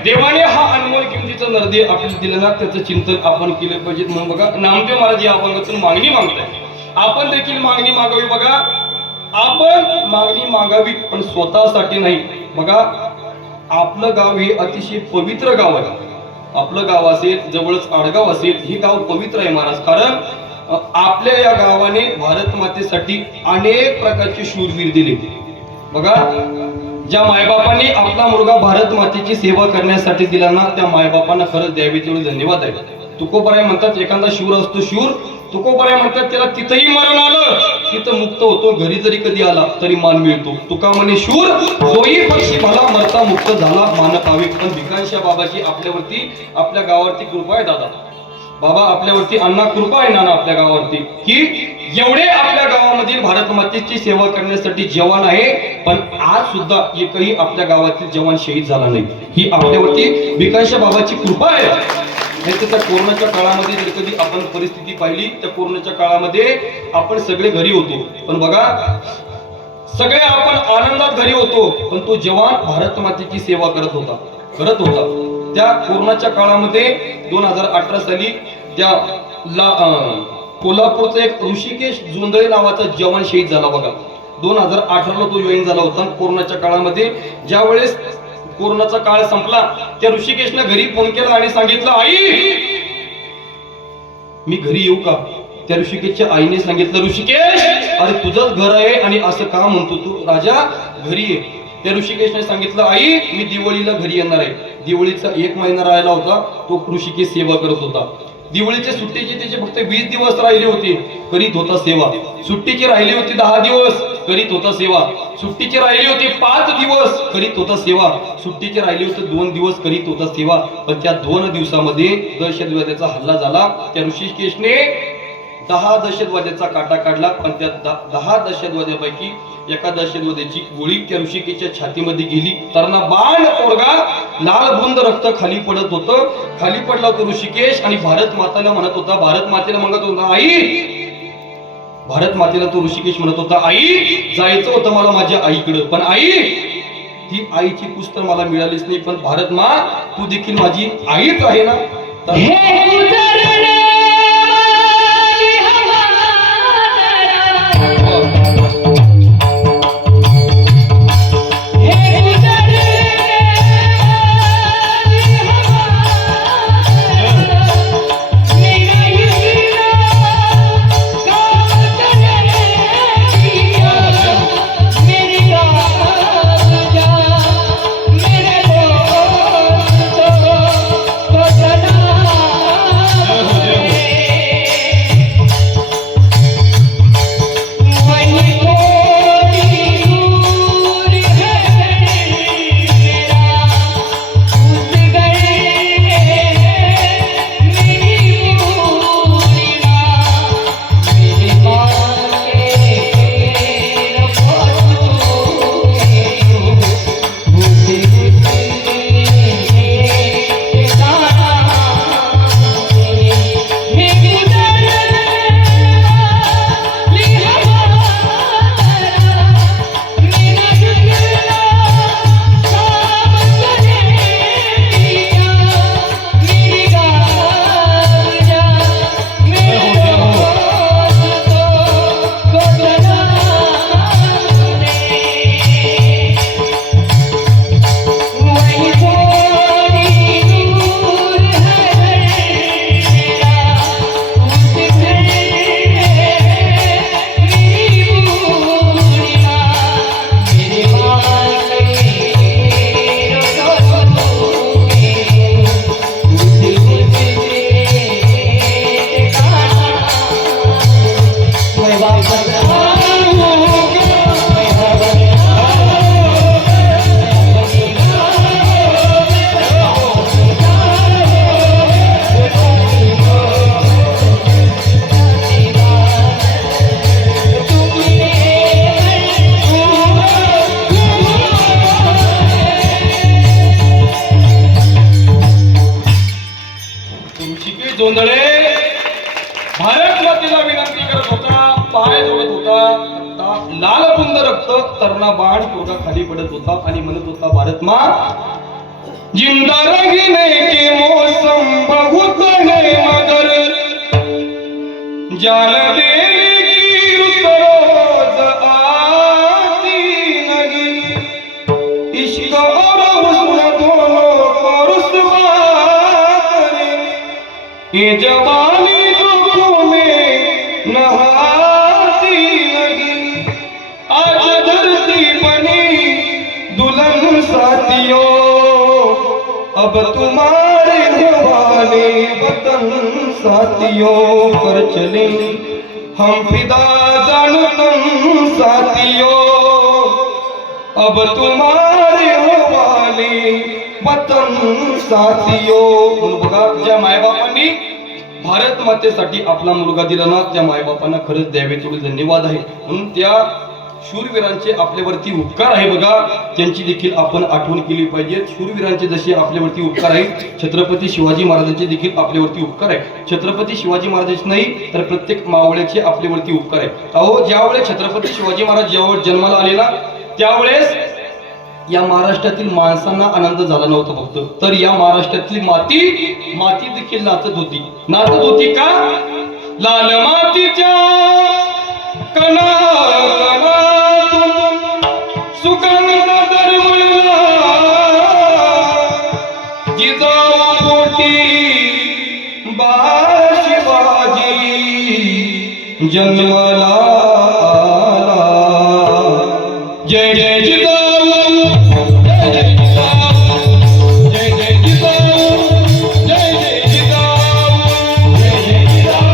देवाने हा अनमोल किमतीचा नरदे आपल्याला दिला ना, त्याचं चिंतन आपण केलं पाहिजे. म्हणून बघा नामदेव महाराज या अभंगातून मागणी मागताय. आपण देखील मागणी मागावी. बघा आपण मागणी मागावी पण स्वतःसाठी नाही. बघा आपलं गाव हे अतिशय पवित्र गाव आहे. आपलं गाव असेल, जवळच आडगाव असेल, हे गाव पवित्र आहे महाराज. कारण आपल्या या गावाने भारत मातेसाठी अनेक प्रकारचे शूरवीर दिले. बघा ज्या मायबापांनी आपला मुलगा भारत मातेची सेवा करण्यासाठी दिला ना, त्या मायबापांना खरंच द्यावे तेवढे धन्यवाद आहे. तुकोबराय म्हणतात एखादा शूर असतो शूर, तुकोबराय म्हणतात त्याला तिथंही मरण आलं तिथं मुक्त होतो, घरी जरी कधी आला तरी मान मिळतो. तुका म्हणे शूर जोही पक्षी भला मरता मुक्त झाला मान पावे. पण भिकांशा बाबाची आपल्यावरती, आपल्या गावावरती कृपा आहे दादा. बाबा आपल्यावरती अण्णा कृपा आहे नाना आपल्या गावावरती, की एवढे आपल्या गावामधील भारत मातेची सेवा करण्यासाठी जवान आहे, पण आज सुद्धा एकही आपल्या गावातील जवान शहीद झाला नाही. ही आपल्यावरती भिकांशा बाबाची कृपा आहे. नाही तर त्या कोरोनाच्या काळामध्ये जर कधी आपण परिस्थिती पाहिली, त्या कोरोनाच्या काळामध्ये आपण सगळे घरी होतो, पण बघा सगळे आपण आनंदात घरी होतो, पण तो जवान भारत मातेची सेवा करत होता. त्या कोरोनाच्या काळामध्ये 2018 साली त्या कोल्हापूरचा एक ऋषिकेश जोंधळे नावाचा जवान शहीद झाला बघा. 2018ला तो जॉईन झाला होता. कोरोनाच्या काळामध्ये ज्या वेळेस कोरोनाचा काळ संपला, त्या ऋषिकेशने घरी फोन केला आणि सांगितलं आई मी घरी येऊ का? त्या ऋषिकेशच्या आईने सांगितलं ऋषिकेश अरे तुझंच घर आहे आणि असं का म्हणतो तू, राजा घरी ये. त्या ऋषिकेशने सांगितलं आई मी दिवाळीला घरी येणार आहे. दिवाळीचा 1 महिना राहिला होता, तो ऋषिकेश सेवा करत होता. दिवाळीच्या सुट्टीचे त्याचे फक्त 20 दिवस राहिले होते, करीत होता सेवा. सुट्टीची राहिली होती 10 दिवस, करीत होता सेवा. सुट्टीची राहिली होती 5 दिवस, करीत होता सेवा. सुट्टीची राहिली होती 2 दिवस, करीत होता सेवा. पण त्या 2 दिवसामध्ये दहशतवाद्याचा हल्ला झाला. त्या ऋषिकेशने 10 दहशतवाद्याचा काटा काढला, पण त्या 10 दहशतवाद्यापैकी एका दहशतवाद्याची गोळी त्या ऋषिकेशच्या छातीमध्ये गेली. तरणा बाण पोरगा लाल बुंद रक्त खाली पडत होतं. खाली पडला तो ऋषिकेश आणि भारत माताला म्हणत होता, भारत मातेला म्हणत होता आई, भारत मातेला तो ऋषिकेश म्हणत होता आई जायचं होतं मला माझ्या आईकडं, पण आई ही आईची कुस तर मला मिळालीच नाही, पण भारत मा तू देखील माझी आईच आहे ना. तर हे गुजरणे वाली हवा जरा. हे गुजरणे वाली हवा जरा. मेरी काम करने दिया. मेरी रात जा मेरे दोस्तों को सदा वही थोड़ी दूर है मेरा उस गए मेरी पूर्णिमा मेरी माँ के तुमची जोंधळे भारत मातेला विनंती करत होता, पाय जोडत होता. आता लाल बुंद रक्त तरणा बाण तोडा खाली पडत होता आणि म्हणत होता, भारत माँ जिंदा रहने के मौसम बहुत है मगर जान देने की रुत रोज आती नहीं. इश्क और हुस्न दोनों को रुसवा करे. ये जवानी दुखों में नहाती नहीं. आज धरती बनी दुल्हन साथियों, अब तुम्हारे हवाले वतन साथियों पर चले हम फिदा जानतन साथियों. अब तुम्हारे हवाले वतन साथियों. म्हणून बघा, ज्या मायबापांनी भारत मातेसाठी आपला मुलगा दिला ना, त्या मायबापांना खरंच द्यावे तेवढे धन्यवाद आहे. म्हणून त्या शूरवीरांचे आपल्यावरती उपकार आहे बघा, त्यांची देखील आपण आठवण केली पाहिजे. शूरवीरांचे जसे आपल्यावरती उपकार आहेत, छत्रपती शिवाजी महाराजांचे देखील आपल्यावरती उपकार आहे. छत्रपती शिवाजी महाराजांचे नाही तर प्रत्येक मावळ्याचे आपल्यावरती उपकार आहे. अहो, ज्यावेळेस छत्रपती शिवाजी महाराज ज्यावेळेस जन्माला आले ना, त्यावेळेस या महाराष्ट्रातील माणसांना आनंद झाला नव्हता फक्त, तर या महाराष्ट्रातली माती देखील नाचत होती का? लाल मातीच्या कणातून सुगंध दरवळला, जिजाऊ पोटी बाळ शिवाजी जन्माला आला. जय जय जिजाऊ, जय जय जिजाऊ, जय जय जिजाऊ, जय जय जिजाऊ, जय जय जिजाऊ,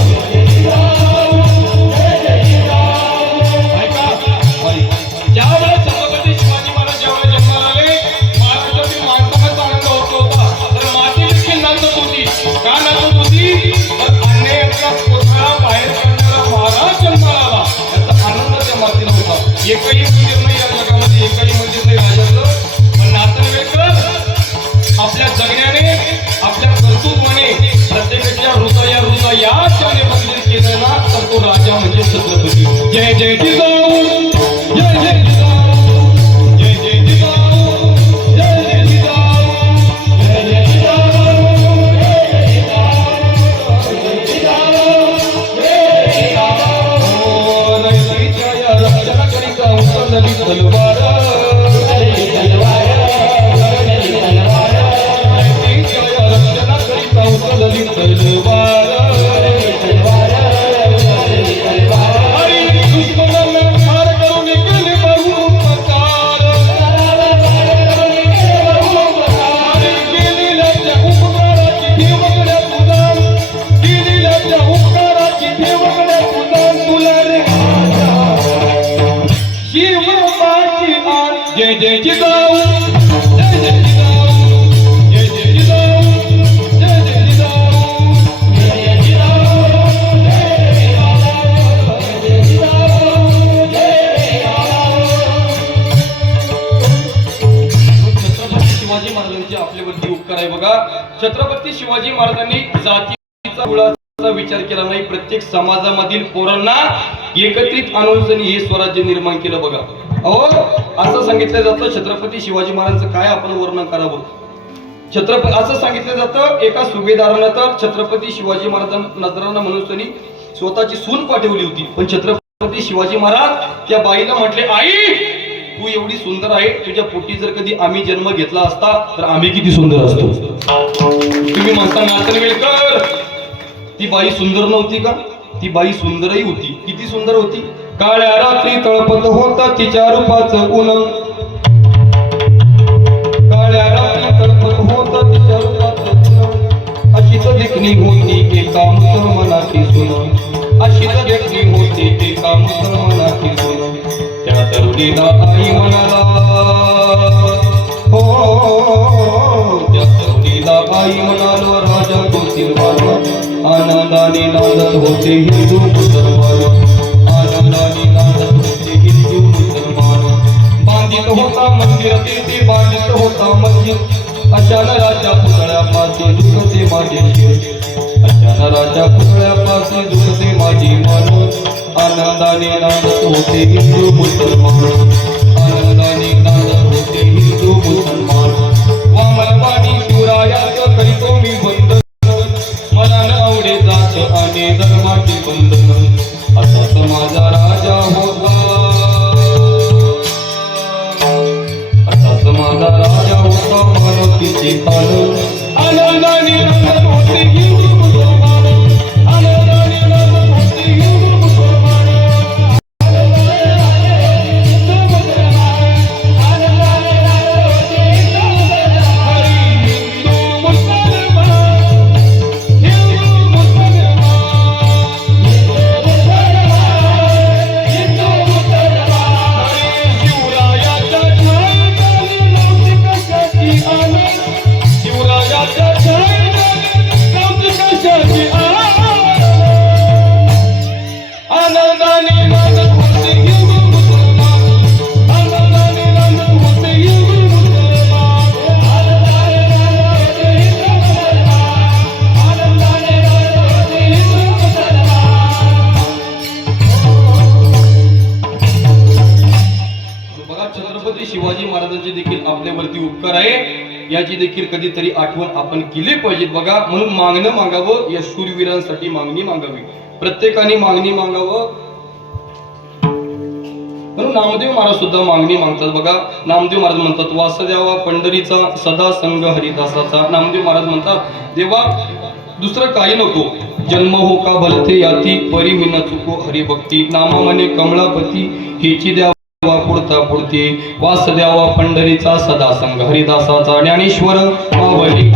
जय जय जिजाऊ, जय जय जिजाऊ. ऐका, ज्यावेळेस छत्रपती शिवाजी महाराज ज्यावेळेस जन्माला आले, महाराष्ट्रातील माणसांचा आनंद होत होता, तर माती देखील नाचत होती. का नाचत होती? तर अन्यायाचा कोथळा बाहेर काढणारा महाराज जन्माला आला, याचा आनंद त्या मातीला होता. एकही मंदिर नाही या जगामध्ये, एकही मंदिर नाही राजाचं, पण नातेवाईक आपल्या जगण्याने, आपल्या कर्तृत्वाने प्रत्येकाच्या हृदया मंदिर केलं ना, तर तो राजा म्हणजे छत्रपती. जय जय जिजाऊ, जय उचलली तलवार रक्षणाकरिता उचलली तलवार आणि दुश्मनांना ठार करून केले बहुपकार आणि केलेल्या त्या उपकाराची देवगड्या तुझा केलेल्या त्या उपकाराची देवगड्या तुझा तुला रे शिवबाची आर जय जय जिजाऊ जय जय जिजाऊ जय जय जिजाऊ जय जय जिजाऊ जय जय जिजाऊ जय जय जिजाऊ जय छत्रपती शिवाजी महाराजांचे आपल्यावरती उपकार आहे बघा. छत्रपती शिवाजी महाराजांनी जातीचा कुळाचा विचार केला नाही. प्रत्येक समाजामधील पोरांना एकत्रित आणून त्यांनी हे स्वराज्य निर्माण केलं बघा. अहो असं सांगितलं जातं छत्रपती शिवाजी महाराजांचं काय आपण वर्णन करावं. छत्रपती असं सांगितलं जातं एका सुभेदारानं तर छत्रपती शिवाजी महाराजांना नजराना म्हणून त्यांनी स्वतःची सून पाठवली होती. पण छत्रपती शिवाजी महाराज त्या बाईला म्हटले, आई तू एवढी सुंदर आहे, तुझ्या पोटी जर कधी आम्ही जन्म घेतला असता तर आम्ही किती सुंदर असतो. तुम्ही म्हणता नातनवेलकर ती बाई सुंदर नव्हती का? ती बाई सुंदरही होती. किती सुंदर होती. काळ्या रात्री तळपत होता तिच्या रूपाचं ऊन. काळ्या रात्री तळपत होता तिच्या रूपाचं ऊन. अशीच देखणी होती एका मुसलमानाची सून. अशीच देखणी होती एका मुसलमानाची सून. त्या तरुणीला आई म्हणाला, हो त्या तरुणीला आई म्हणालो राजा तो सिरवाला. आनंदाने नांदत होते हिंदू मुसलमान. आनंदाने नांदत होते हिंदू मुसलमान. बांधित होता मंदिर ते बांधित होता मंदिर. अशा नराच्या पुतळ्यापाशी दुखते माझे शिर. अशा नराच्या पुतळ्यापाशी दुखते माझी मन. आनंदाने नांदत होते हिंदू मुसलमान. आनंदाने नांदत होते हिंदू मुसलमान. वामनवाणी शिवरायाचं करीतो मी बंधन. मला न आवडे जात आणि धर्माचे बंधन. असाच माझा राजा होता. असाच माझा राजा होता मानवतेचे तान. आनंदाने नांदत होते हिंदू मुसलमान. आनंदाने नांदत होते हिंदू मुसलमान. छत्रपती शिवाजी महाराजांचे देखील आपल्यावरती उपकार आहे. याची देखील कधीतरी आठवण आपण केली पाहिजे बघा. म्हणून मागणं मागावं. या शूरवीरांसाठी मागणी मागावी. प्रत्येकाने मागणी मागावं. म्हणून नामदेव महाराज सुद्धा मागणी मागतात बघा. नामदेव महाराज म्हणतात, वासुदेवा पंढरीचा सदा संग हरिदासाचा. नामदेव महाराज म्हणतात, देवा दुसरं काही नको. जन्म हो का भलते याती परी मी न चुको हरिभक्ती. नामा म्हणे कमळापती हेची द्या पुढता पुढती. वासुदेवा पंढरीचा सदा संग हरिदासाचा. ज्ञानेश्वर मावली